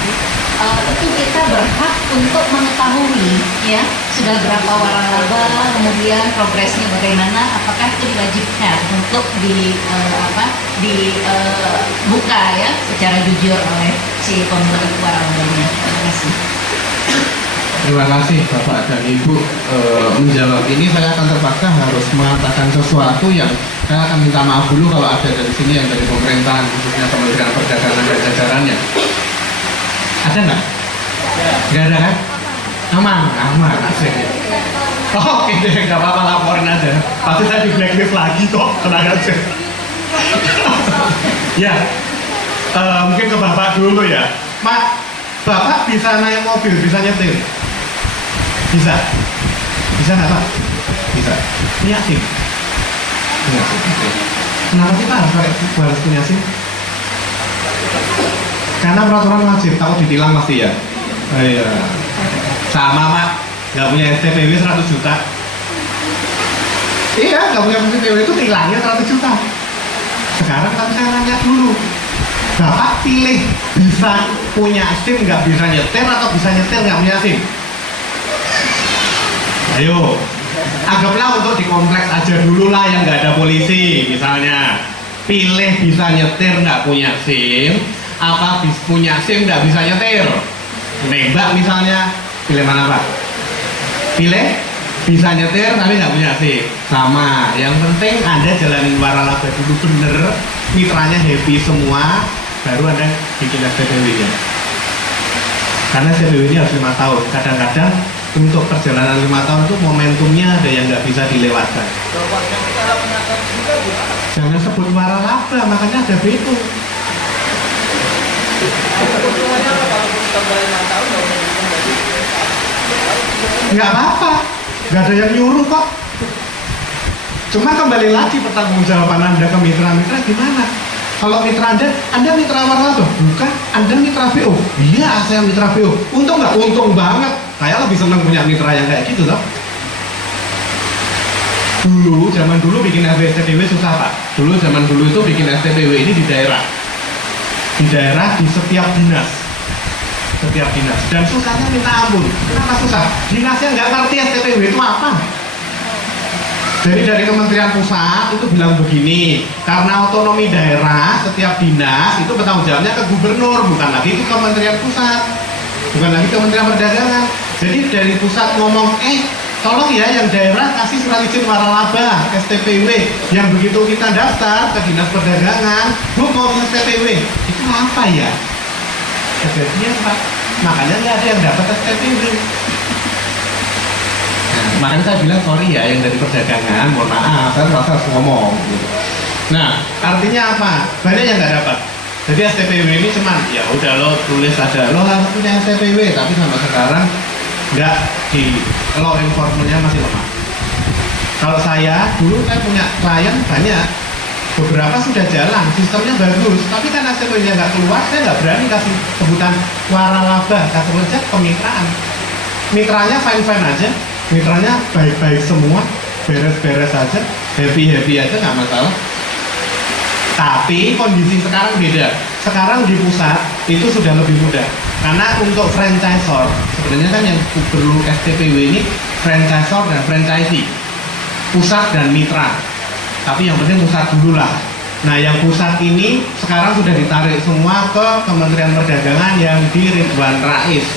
itu kita berhak untuk mengetahui ya sudah berapa waralaba, kemudian progresnya bagaimana, apakah itu diwajibkan untuk dibuka ya secara jujur oleh si pemilik waralabanya. Terima kasih. Terima kasih Bapak dan Ibu. Menjawab ini saya akan terpaksa harus mengatakan sesuatu yang saya akan minta maaf dulu kalau ada dari sini yang dari pemerintahan, khususnya Kementerian Perdagangan dan jajarannya. Ada nggak? Nggak ada kan? Aman, asik. Oke deh, nggak apa-apa, laporin aja. Pasti saya di blacklist lagi kok, tenang aja. Ya, mungkin ke Bapak dulu ya. Mak, Bapak bisa naik mobil, bisa nyetir? Bisa? Bisa nggak Pak? Bisa. Punya SIM? Punya SIM, oke. Kenapa kita harus punya SIM? Karena peraturan wajib, takut ditilang pasti ya? Oh iya. Sama Mak, nggak punya STPW 100 juta. Iya, nggak punya STPW itu tilangnya 100 juta. Sekarang tapi saya nanya dulu, Bapak pilih bisa punya SIM nggak bisa nyetir atau bisa nyetir nggak punya SIM? Ayo, anggaplah untuk di kompleks aja dulu lah yang nggak ada polisi misalnya. Pilih bisa nyetir nggak punya SIM, apa punya SIM nggak bisa nyetir? Nembak misalnya, pilih mana Pak? Pilih bisa nyetir tapi nggak punya SIM. Sama, yang penting Anda jalanin waralaba dulu bener, mitranya happy semua, baru Anda bikin STPW-nya. Karena STPW ini harus 5 tahun. Kadang-kadang untuk perjalanan 5 tahun itu momentumnya ada yang nggak bisa dilewatkan. Jangan sebut waralaba, makanya ada veto. Nggak apa-apa, nggak ada yang nyuruh kok. Cuma kembali lagi pertanggungjawaban Anda ke mitra-mitra gimana? Kalau mitra Anda mitra waralaba? Bukan, Anda mitra VO. Iya, saya mitra VO. Untung nggak? Untung banget. Saya lebih senang punya mitra yang kayak gitu loh. Zaman dulu bikin STPW susah Pak. Zaman dulu itu bikin STPW ini di daerah. Di daerah, di setiap dinas. Setiap dinas. Dan susahnya minta ampun. Kenapa susah? Dinasnya nggak ngerti STPW itu apa. Jadi dari Kementerian Pusat itu bilang begini, karena otonomi daerah, setiap dinas itu bertanggung jawabnya ke gubernur, bukan lagi ke Kementerian Pusat, bukan lagi Kementerian Perdagangan. Jadi dari pusat ngomong, tolong ya yang daerah kasih surat izin waralaba, STPW, yang begitu kita daftar ke Dinas Perdagangan, Bu mau STPW, itu apa ya? Kejadian Pak, makanya nggak ada yang dapat STPW. Makanya saya bilang sorry ya yang dari perdagangan, mohon maaf, saya terpaksa harus ngomong gitu. Nah, artinya apa? Banyak yang nggak dapat. Jadi STPW ini cuman, ya udah lo tulis aja, lo harus punya STPW, tapi sampai sekarang nggak di law enforcement-nya masih lemah. Kalau dulu saya punya klien banyak, beberapa sudah jalan, sistemnya bagus, tapi kan STPW-nya nggak keluar, saya nggak berani kasih sebutan waralaba, kasih aja kemitraan. Mitranya fine-fine aja, mitranya baik-baik semua, beres-beres aja, happy-happy aja nggak masalah. Tapi kondisi sekarang beda. Sekarang di pusat itu sudah lebih mudah. Karena untuk franchisor, sebenarnya kan yang perlu STPW ini franchisor dan franchisee, pusat dan mitra. Tapi yang penting pusat dulu lah. Nah yang pusat ini sekarang sudah ditarik semua ke Kementerian Perdagangan yang di Ridwan Rais.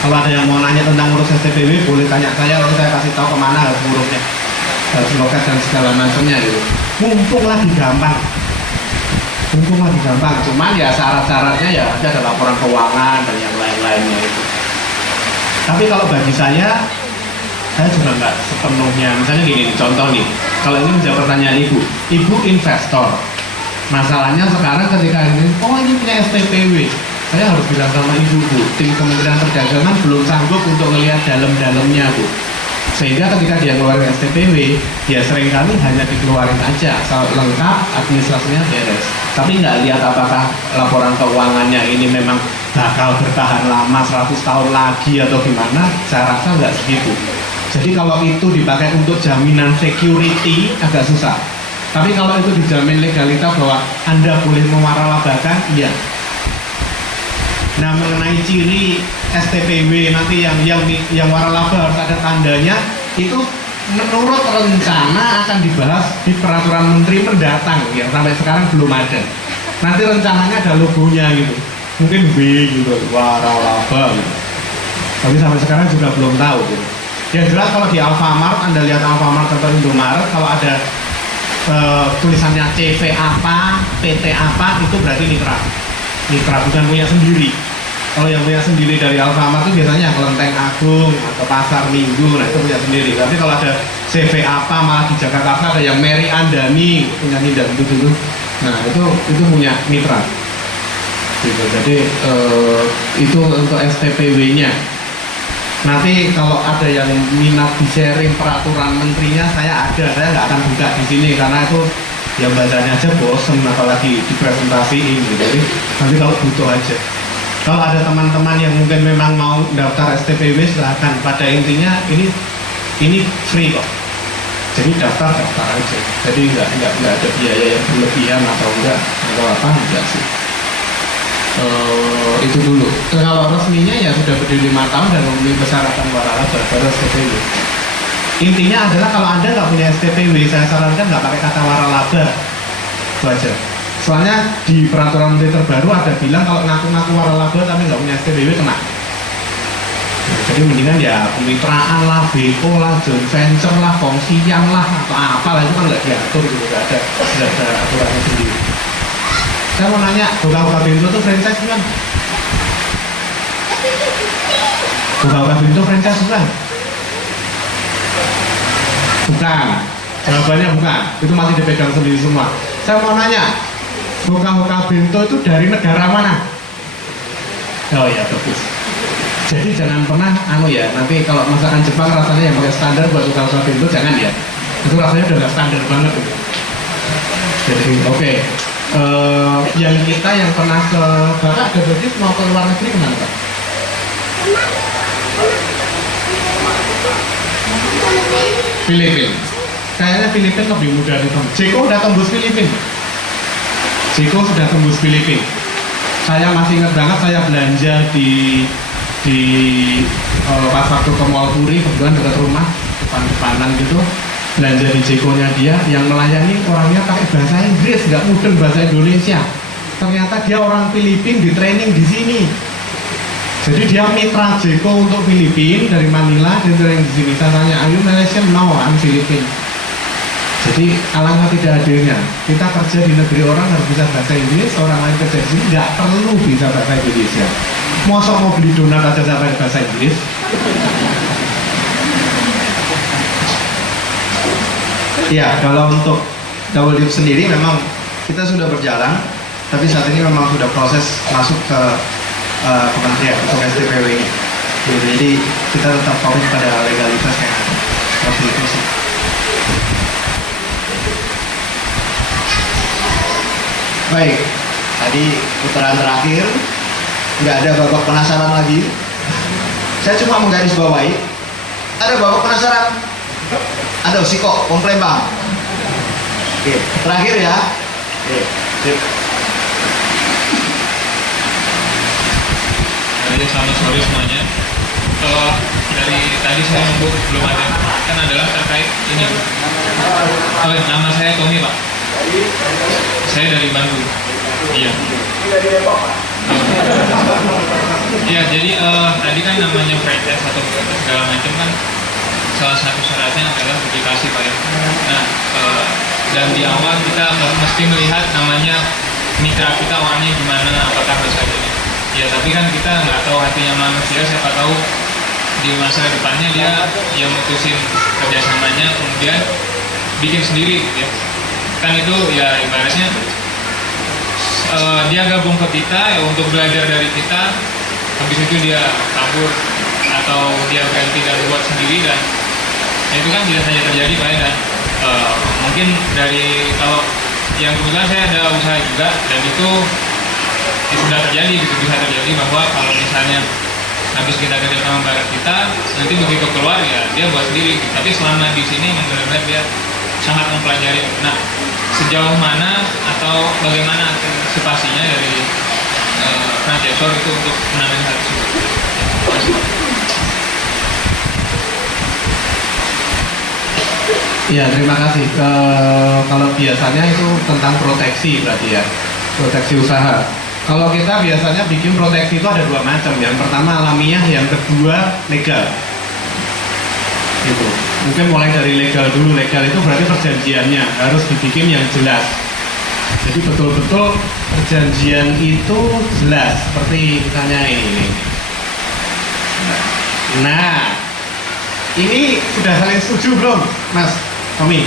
Kalau ada yang mau nanya tentang urus STPW, boleh tanya saya, lalu saya kasih tahu kemana harus ngurusnya, harus loket dan segala macamnya gitu. Mumpung lagi gampang, cuman ya syarat-syaratnya ya ada laporan keuangan dan yang lain-lainnya itu. Tapi kalau bagi saya juga nggak sepenuhnya. Misalnya gini, contoh nih, kalau ini menjawab pertanyaan ibu investor. Masalahnya sekarang ketika ini punya STPW, saya harus bilang sama ibu, tim Kementerian Perdagangan belum sanggup untuk melihat dalam-dalamnya Bu. Sehingga ketika dia keluarin STPW, dia seringkali hanya dikeluarin aja, asal lengkap, administrasinya beres. Tapi nggak lihat apakah laporan keuangannya ini memang bakal bertahan lama 100 tahun lagi atau gimana, saya rasa nggak segitu. Jadi kalau itu dipakai untuk jaminan security agak susah. Tapi kalau itu dijamin legalitas bahwa Anda boleh mewaralabakan, iya. Nah mengenai ciri STPW nanti yang waralaba harus ada tandanya, itu menurut rencana akan dibahas di peraturan menteri mendatang yang sampai sekarang belum ada. Nanti rencananya ada logonya gitu, mungkin B gitu, waralaba gitu. Tapi sampai sekarang juga belum tahu. Gitu. Yang jelas kalau di Alfamart, Anda lihat Alfamart atau Indomaret, kalau ada tulisannya CV apa, PT apa, itu berarti mitra. Mitra bukan punya sendiri. Kalau yang punya sendiri dari Alfamart itu biasanya Kelenteng Agung atau Pasar Minggu, nah itu punya sendiri. Tapi kalau ada CV apa, malah di Jakarta ada yang Mary Andani punya dan dulu. Nah itu punya mitra. Gitu. Jadi itu untuk STPW-nya. Nanti kalau ada yang minat di sharing peraturan menterinya, saya nggak akan buka di sini karena itu ya bacanya aja bosen apalagi dipresentasiin gitu. Jadi nanti kalau butuh aja. Kalau ada teman-teman yang mungkin memang mau daftar STPW silahkan. Pada intinya ini free kok. Jadi daftar aja. Jadi nggak ada biaya yang berlebihan atau enggak sih. Itu dulu. Kalau resminya ya sudah berdiri 5 tahun dan memenuhi persyaratan waralaba baru STPW. Intinya adalah kalau Anda nggak punya STPW, saya sarankan nggak pakai kata waralaba. Itu aja. Soalnya di peraturan menteri terbaru ada bilang kalau ngaku-ngaku waralaba tapi nggak punya STPW kena. Nah, jadi mendingan ya kemitraan lah, BO lah, joint venture lah, fungsian lah, atau apalah itu kan nggak diatur gitu, nggak ada aturannya sendiri. Saya mau nanya, Buka-Buka Pintu itu franchise bukan? Buka-Buka Pintu franchise bukan? Bukan. Jawabannya bukan. Itu masih dipegang sendiri semua. Saya mau nanya, Buka-Buka Pintu itu dari negara mana? Oh ya, bagus. Jadi jangan pernah, nanti kalau masakan Jepang rasanya yang pakai standar buat Buka-Buka Pintu, jangan ya. Itu rasanya udah gak standar banget. Gitu. Jadi, oke. Yang kita yang pernah ke Bapak ada berarti mau ke luar negeri kemana Pak? Filipina. Kayaknya Filipina lebih mudah ditembus. Jeko udah tembus Filipina. Jeko sudah tembus Filipina. Saya masih ingat banget saya belanja di pas waktu ke Mall Puri, kebetulan dekat rumah, depan-depanan gitu. Belanja di Jeko-nya dia yang melayani orangnya pakai bahasa Inggris, nggak mudeng bahasa Indonesia. Ternyata dia orang Filipina di training di sini. Jadi dia mitra Jeko untuk Filipina dari Manila, dia training di sini. Saya tanya, "Are you Malaysian?" "No, I'm Filipina." Jadi alangkah tidak adilnya kita kerja di negeri orang harus bisa bahasa Inggris, orang lain kerja di sini nggak perlu bisa bahasa Indonesia. Masa mau beli donat aja sampai bahasa Inggris? Ya, kalau untuk double dip sendiri memang kita sudah berjalan, tapi saat ini memang sudah proses masuk ke kementerian untuk STPW-nya. Jadi kita tetap fokus pada legalitas yang ada. Seperti itu sih. Baik, tadi putaran terakhir, nggak ada babak penasaran lagi. Saya cuma menggarisbawahi, ada babak penasaran. Ada Siko, komplain bang. Oke, terakhir ya. Oke, sip. Jadi selamat sore semuanya. Dari tadi saya nunggu belum ada, kan adalah terkait ini. Nama saya Tommy Pak. Saya dari Bandung. Iya. Iya, jadi tadi kan namanya franchise atau segala macam kan salah satu syaratnya adalah publikasi Pak ya. Nah, dan di awal kita mesti melihat namanya mitra kita orangnya gimana, apakah harus ada. Ya, tapi kan kita nggak tahu hatinya manusia, siapa tahu di masa depannya dia mutusin kerjasamanya kemudian bikin sendiri gitu ya. Kan itu ya ibaratnya dia gabung ke kita ya untuk belajar dari kita, habis itu dia kabur atau dia ganti dan buat sendiri, dan itu kan tidak saja terjadi Pak ya. Dan mungkin dari kalau yang kebetulan saya ada usaha juga, dan itu ya sudah terjadi gitu, bisa terjadi bahwa kalau misalnya habis kita kerja sama barat kita, nanti begitu keluar ya dia buat sendiri gitu. Tapi selama di sini benar-benar dia sangat mempelajari. Nah, sejauh mana atau bagaimana antisipasinya dari franchisor itu untuk menangani hal tersebut? Ya, terima kasih. Kalau biasanya itu tentang proteksi berarti ya, proteksi usaha. Kalau kita biasanya bikin proteksi itu ada dua macam. Yang pertama alamiah, yang kedua legal. Gitu. Mungkin mulai dari legal dulu. Legal itu berarti perjanjiannya harus dibikin yang jelas. Jadi betul-betul perjanjian itu jelas. Seperti misalnya ini. Nah, ini sudah saling setuju belum, Mas Tommy?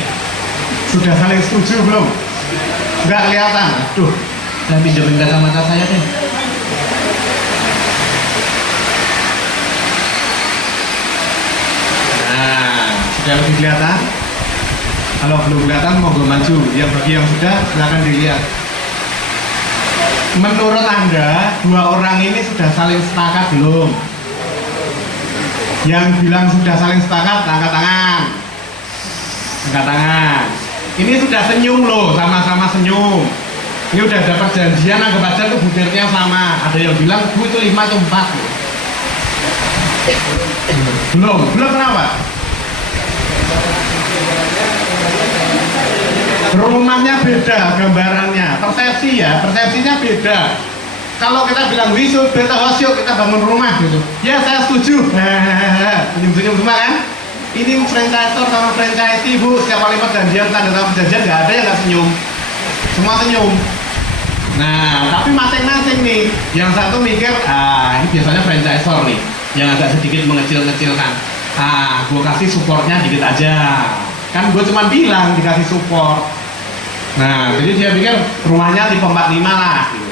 Sudah saling setuju belum? Nggak kelihatan. Aduh, saya pinjemin kacamata saya deh. Nah, sudah lebih kelihatan? Kalau belum kelihatan mau gue maju. Yang bagi yang sudah, silakan dilihat. Menurut Anda, dua orang ini sudah saling sepakat belum? Yang bilang sudah saling sepakat, angkat tangan. Angkat tangan. Ini sudah senyum loh, sama-sama senyum. Ini udah ada perjanjian, anggap aja tuh butirnya sama. Ada yang bilang, Bu itu 5 atau 4 loh. Belum kenapa? Rumahnya beda gambarannya, persepsi ya, persepsinya beda. Kalau kita bilang wisud, beta wasyo, kita bangun rumah gitu. Ya saya setuju. Senyum-senyum semua kan? Ini franchisor sama franchisee Bu, setiap kali perjanjian, tanda tangan perjanjian nggak ada yang nggak senyum. Semua senyum. Nah, tapi masing-masing nih. Yang satu mikir, ini biasanya franchisor nih, yang agak sedikit mengecil-ngecilkan. Gue kasih supportnya dikit aja. Kan gue cuma bilang dikasih support. Nah, jadi dia pikir rumahnya tipe 45 lah gitu.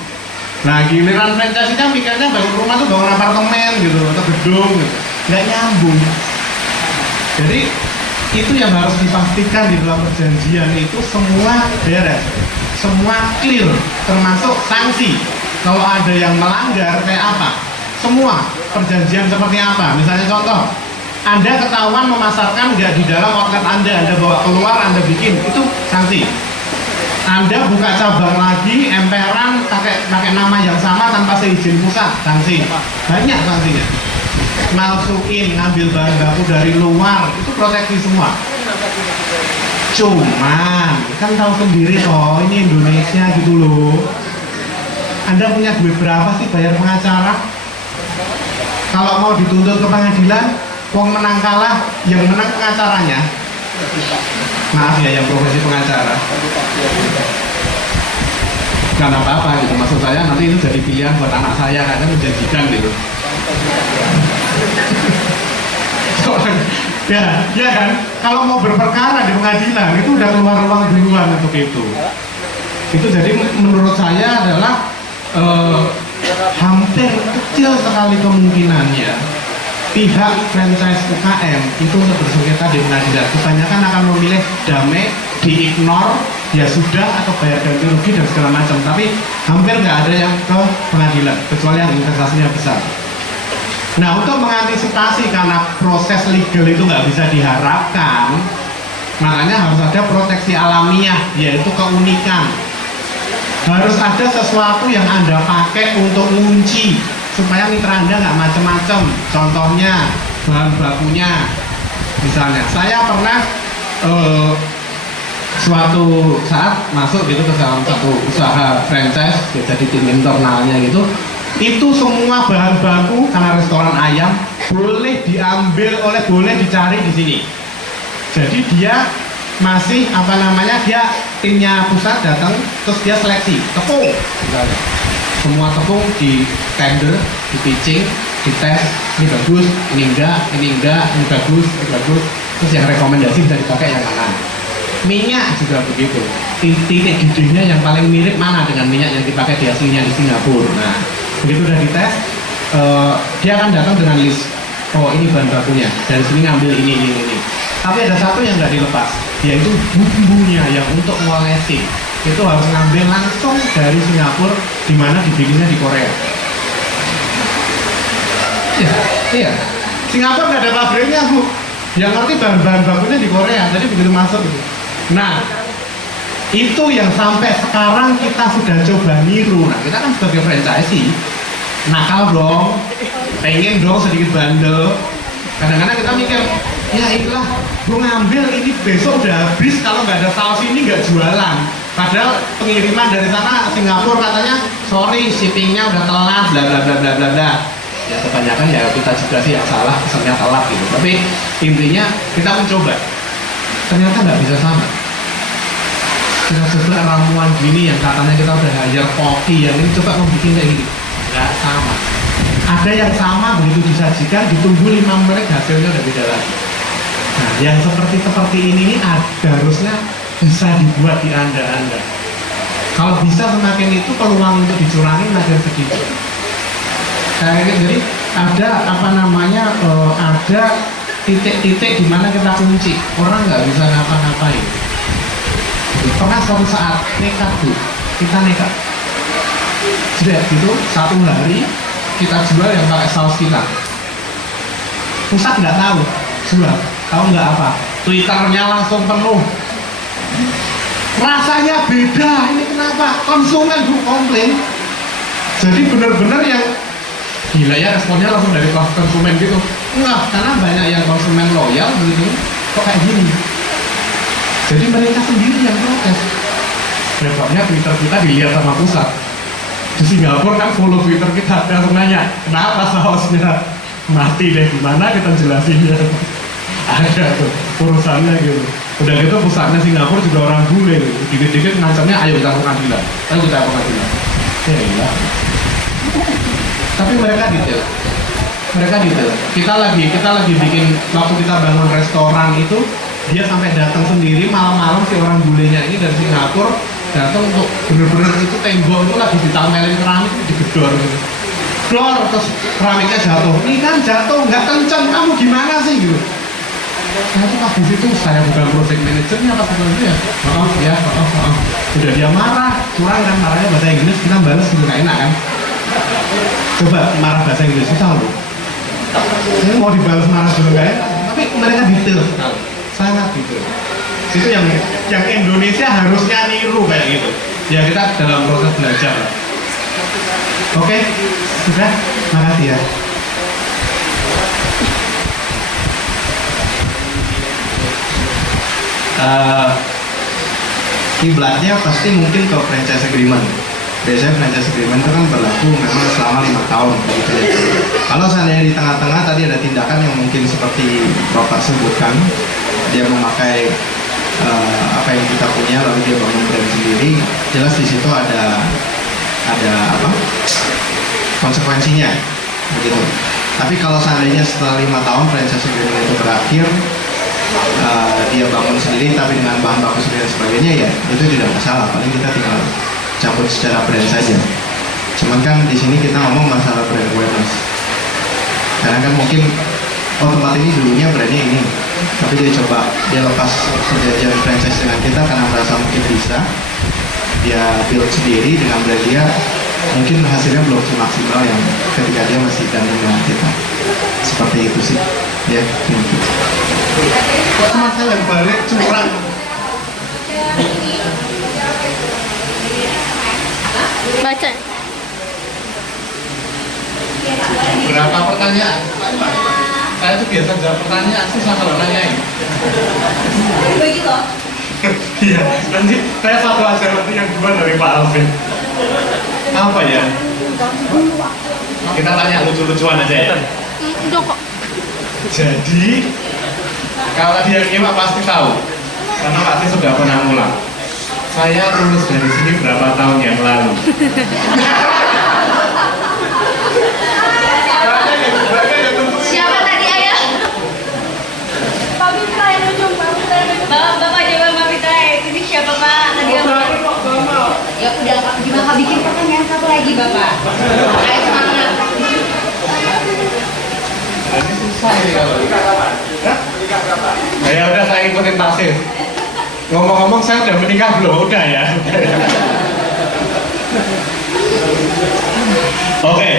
Nah, giliran franchise-nya mikirnya bangun rumah tuh bangun apartemen gitu, atau gedung gitu. Nggak nyambung. Jadi, itu yang harus dipastikan di dalam perjanjian itu semua beres. Semua clear, termasuk sanksi. Kalau ada yang melanggar kayak apa? Semua perjanjian seperti apa? Misalnya contoh, Anda ketahuan memasarkan nggak di dalam outlet Anda bawa keluar, Anda bikin, itu sanksi. Anda buka cabang lagi, emperan, pakai nama yang sama tanpa seizin pusat, sanksi. Banyak sanksinya. Masukin, ngambil bahan baku dari luar, itu proteksi semua. Cuman, kan tahu sendiri toh, ini Indonesia gitu loh. Anda punya duit berapa sih bayar pengacara? Kalau mau dituntut ke pengadilan, wong menang kalah, yang menang pengacaranya. Maaf ya yang profesi pengacara. Bukan apa-apa gitu, maksud saya nanti itu jadi pilihan buat anak saya, karena menjanjikan gitu. Ya kan, kalau mau berperkara di pengadilan itu udah keluar ruang duluan untuk itu. Itu jadi menurut saya adalah hampir kecil sekali kemungkinannya pihak franchise UKM itu untuk bersengketa di pengadilan. Kebanyakan akan memilih damai, diignore, ya sudah, atau bayar ganti rugi dan segala macam. Tapi hampir nggak ada yang ke pengadilan, kecuali yang investasinya besar. Nah, untuk mengantisipasi karena proses legal itu nggak bisa diharapkan, makanya harus ada proteksi alamiah, yaitu keunikan. Harus ada sesuatu yang Anda pakai untuk ngunci supaya mitra Anda nggak macam-macam. Contohnya bahan bakunya, misalnya saya pernah suatu saat masuk gitu ke dalam satu usaha franchise, jadi tim internalnya gitu. Itu semua bahan baku karena restoran ayam boleh diambil boleh dicari di sini. Jadi dia masih dia timnya pusat datang terus dia seleksi tepung misalnya. Semua tepung di tender, di pitching, di tes, ini bagus, ini enggak, ini bagus, ini bagus. Terus yang rekomendasi bisa dipakai yang mana. Minyak juga begitu. Titik gedenya yang paling mirip mana dengan minyak yang dipakai di aslinya di Singapura. Nah, begitu udah dites, dia akan datang dengan list. Oh, ini bahan bakunya. Dari sini ngambil ini. Tapi ada satu yang nggak dilepas, yaitu bumbunya yang untuk ngolesin. Itu harus ngambil langsung dari Singapura, di mana dibikinnya di Korea. Iya. Singapura nggak ada pabriknya, Bu. Yang ngerti bahan-bahan bakunya di Korea. Jadi begitu masuk gitu. Nah, itu yang sampai sekarang kita sudah coba niru. Nah, kita kan sebagai franchisee nakal dong, pengen dong sedikit bandel. Kadang-kadang kita mikir, ya itulah, gue ngambil ini besok udah habis, kalau nggak ada saus ini nggak jualan. Padahal pengiriman dari sana Singapura katanya sorry shippingnya udah telat bla bla bla bla bla bla. Ya kebanyakan ya kita juga sih yang salah pesannya telat gitu. Tapi intinya kita mencoba. Ternyata nggak bisa sama. Kita coba ramuan gini yang katanya kita udah hire koki yang ini coba membuat kayak gini. Nggak sama. Ada yang sama begitu disajikan ditunggu 5 menit hasilnya udah beda lagi. Nah, yang seperti ini harusnya bisa dibuat di Anda. Kalau bisa semakin itu peluang untuk dicurangi makin sedikit. Jadi ada ada titik-titik di mana kita kunci. Orang nggak bisa ngapa-ngapain. Pernah suatu saat kita nekat. Sudah gitu satu hari kita jual yang pakai saus kita. Pusat nggak tahu nggak apa? Twitternya langsung penuh. Rasanya beda, ini kenapa? Konsumen komplain. Jadi benar-benar yang gila ya responnya langsung dari konsumen gitu. Enggak, karena banyak yang konsumen loyal begitu. Kok kayak gini? Jadi mereka sendiri yang protes. Repotnya Twitter kita dilihat sama pusat. Di Singapura kan follow Twitter kita, langsung nanya, kenapa sausnya mati deh, gimana kita jelasinnya? Ada tuh urusannya gitu. Udah gitu pusatnya Singapura juga orang bule gitu. Dikit-dikit ngancamnya ayo kita pengadilan. Ya iya. Tapi mereka detail. Kita lagi bikin waktu kita bangun restoran itu dia sampai datang sendiri malam-malam si orang bulenya ini dari Singapura datang untuk bener-bener itu tembok itu lagi ditamelin keramik itu digedor gitu. Dor terus keramiknya jatuh. Ini kan jatuh nggak kenceng, kamu gimana sih gitu. Nah itu pas di situ saya bukan project manajernya pas itu ya. Maaf. Udah dia marah, curang kan marahnya bahasa Inggris kita balas gitu nggak enak kan. Coba marah bahasa Inggris susah loh. Ini mau dibalas marah juga nggak enak. Tapi mereka detail sekali, sangat detail. Itu yang Indonesia harusnya niru kayak gitu. Ya kita dalam proses belajar. Oke, sudah, makasih ya. Kiblatnya pasti mungkin ke franchise agreement. Biasanya franchise agreement itu kan berlaku memang selama 5 tahun gitu ya. Kalau seandainya di tengah-tengah tadi ada tindakan yang mungkin seperti Bapak sebutkan, dia memakai apa yang kita punya lalu dia bangun brand sendiri, jelas di situ ada konsekuensinya begitu. Tapi kalau seandainya setelah 5 tahun franchise agreement itu berakhir, dia bangun sendiri tapi dengan bahan baku sendiri dan sebagainya, ya itu tidak masalah, paling kita tinggal campur secara brand saja. Cuman kan di sini kita ngomong masalah brand awareness, karena kan mungkin tempat ini dulunya brandnya ini, tapi dia lepas perjanjian franchise dengan kita karena merasa mungkin bisa dia build sendiri dengan brand dia, mungkin hasilnya belum semaksimal yang ketika dia masih gandeng dengan kita. Seperti itu sih ya. Kok teman saya yang balik curang? Baca. Berapa pertanyaan? Saya tuh biasa jawab pertanyaan, susah kalau nanyain. Bagi loh. Iya, nanti saya satu aja, nanti yang dua dari Pak Alvin. Apa ya? Kita tanya lucu-lucuan aja ya. Udah kok. Jadi, kalau dia nyimak pasti tahu, karena pasti sudah pernah ngulang. Saya lulus dari sini berapa tahun yang lalu. Siapa tadi ayah? Bapak jawab Mbak Fitra, ini siapa Pak? Tadi ya udah Pak, gimana Kak bikin pertanyaan satu lagi Bapak? Ayo semangat. Ini susah ini kalau. Ya udah saya ikutin pasif. Ngomong-ngomong saya udah menikah belum? Udah ya. Oke,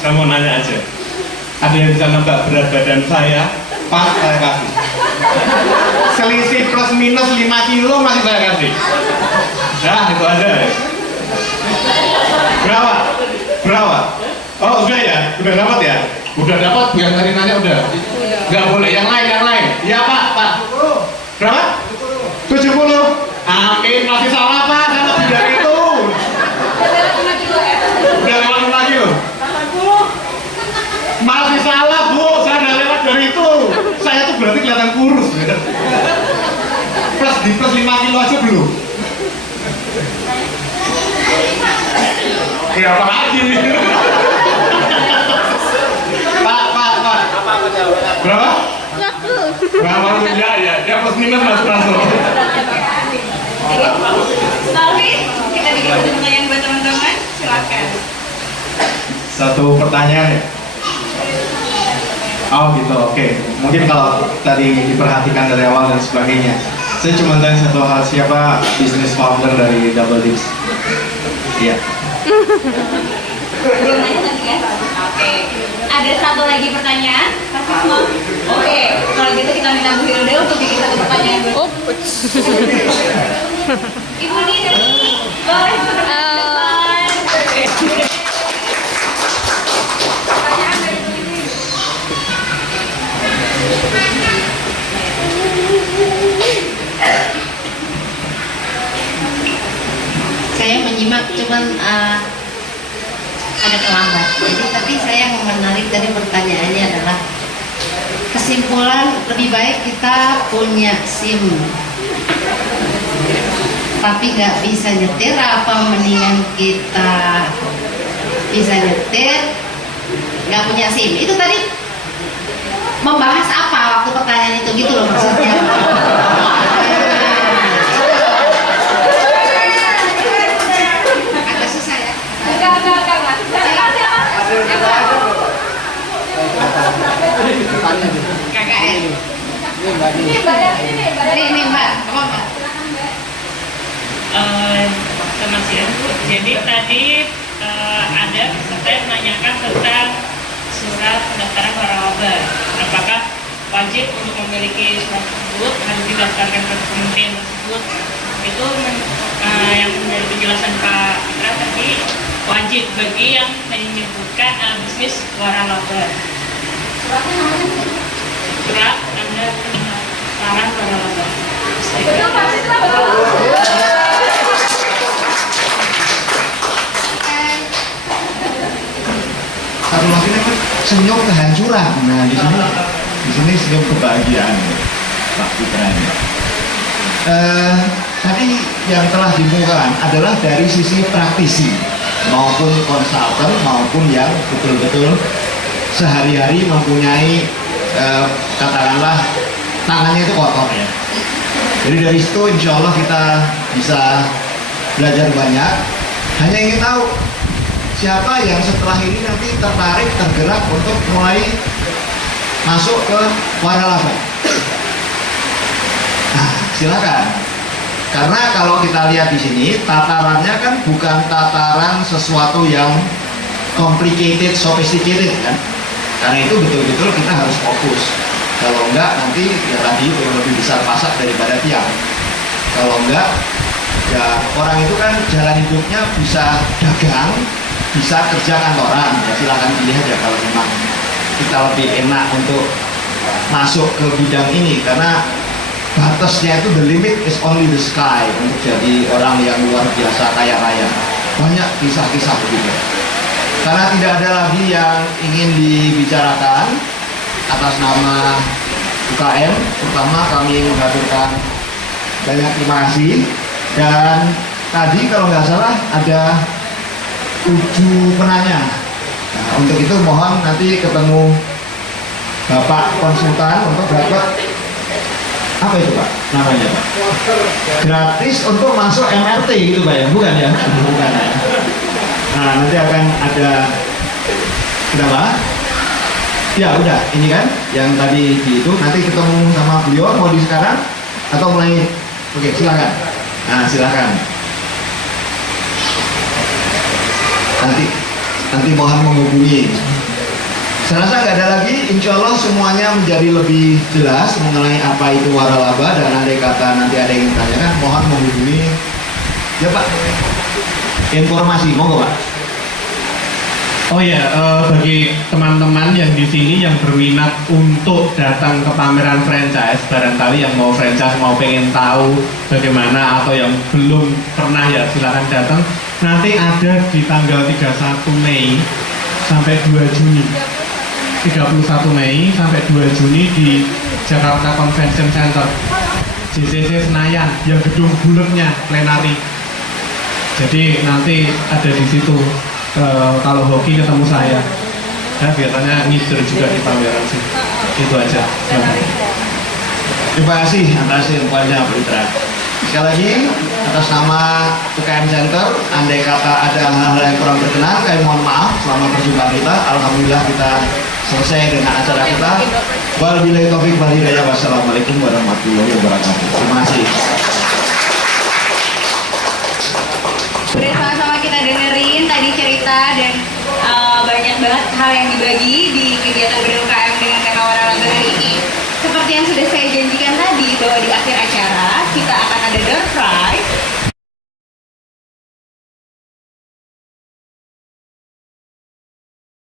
saya mau nanya aja. Ada yang bisa nebak berat badan saya? Pas saya kasih. Selisih plus minus 5 kilo masih saya kasih. Nah itu aja ya. Berapa? Oh udah ya? Udah dapat ya? Udah dapat, yang tadi nanya udah. Nggak boleh, yang lain. Iya Pak. Berapa? 70. Amin, masih salah Pak. plus 5 kilo aja belum. Ya apa lagi? Pak. Berapa? Berapa? Ya, dia plus minus masuk. Tapi kita bikin satu pertanyaan buat teman-teman, silakan. Satu pertanyaan. Oh gitu, oke. Mungkin kalau tadi diperhatikan dari awal dan sebagainya. Saya cuma tanya satu hal, siapa bisnis founder dari Double Dips? Iya. Belum nanya tadi ya? Oke. Ada satu lagi pertanyaan? Pasti semua? Oke. Kalau gitu kita minta Bu Hilda untuk bikin satu pertanyaan buat Ibu Nini. Boleh depan. Pertanyaan dari Bu Nini. Saya menyimak cuman ada terlambat. Jadi tapi saya mau menarik dari pertanyaannya adalah kesimpulan lebih baik kita punya SIM tapi nggak bisa nyetir apa mendingan kita bisa nyetir nggak punya SIM. Itu tadi membahas apa waktu pertanyaan itu gitu loh maksudnya. Agak susah ya. KKN. Ini Mbak, apa Mbak? Selamat siang. Jadi tadi ada peserta yang menanyakan tentang surat pendaftaran waralaba. Apakah wajib untuk memiliki surat tersebut, harus didaftarkan ke kementerian tersebut? Itu yang menjadi penjelasan Pak Fitra tadi, wajib bagi yang menyebutkan bisnis waralaba. Surat tanda pendaftaran waralaba. Betul Pak Fitra, betul. Satu lagi namanya senyum kehancuran. Nah di sini senyum kebahagiaan Pak Fitra ini. Tadi yang telah dimukakan adalah dari sisi praktisi maupun konsultan maupun yang betul-betul sehari-hari mempunyai katakanlah tangannya itu kotor ya. Jadi dari situ insya Allah kita bisa belajar banyak. Hanya ingin tahu siapa yang setelah ini nanti tertarik, tergerak untuk mulai masuk ke waralaba. Nah, silakan. Karena kalau kita lihat di sini tatarannya kan bukan tataran sesuatu yang complicated, sophisticated kan. Karena itu betul-betul kita harus fokus. Kalau enggak nanti ya tadi lebih besar pasak daripada tiang. Kalau enggak ya orang itu kan jalan hidupnya bisa dagang, bisa kerja kantoran. Ya silakan pilih aja kalau memang kita lebih enak untuk masuk ke bidang ini karena batasnya itu the limit is only the sky untuk jadi orang yang luar biasa kaya raya. Banyak kisah-kisah begitu. Karena tidak ada lagi yang ingin dibicarakan atas nama UKM, pertama kami mengaturkan banyak terima kasih. Dan tadi kalau nggak salah ada 7 penanya. Nah, untuk itu mohon nanti ketemu Bapak konsultan untuk dapat apa itu Pak namanya Pak? Gratis untuk masuk MRT gitu Pak ya? Bukan ya? Bukan ya. Nah nanti akan ada kenapa? Ya udah ini kan yang tadi di itu nanti ketemu sama beliau mau di sekarang atau mulai? Oke silakan. Nah silakan. Nanti mohon menghubungi. Saya rasa nggak ada lagi, insya Allah semuanya menjadi lebih jelas mengenai apa itu waralaba dan andai kata nanti ada yang tanyakan, mohon menghubungi. Ya Pak, informasi, monggo Pak. Oh ya, bagi teman-teman yang di sini yang berminat untuk datang ke pameran franchise, barangkali yang mau franchise mau pengen tahu bagaimana atau yang belum pernah ya silakan datang. Nanti ada di tanggal 31 Mei sampai 2 Juni. 31 Mei sampai 2 Juni di Jakarta Convention Center. JCC Senayan yang gedung buletnya plenary. Jadi nanti ada di situ. Kalau hoki ketemu saya, ya biasanya ngider juga di pameran sih. Itu aja. Terima kasih atas infonya Bu Itra. Sekali lagi atas nama UKM Center, andai kata ada hal-hal yang kurang berkenan, kami mohon maaf selama perjumpaan kita. Alhamdulillah kita selesai dengan acara kita. Wabillahi taufiq wal hidayah. Wassalamualaikum warahmatullahi wabarakatuh. Terima kasih. Udah sama-sama kita dengerin tadi cerita dan banyak banget hal yang dibagi di kegiatan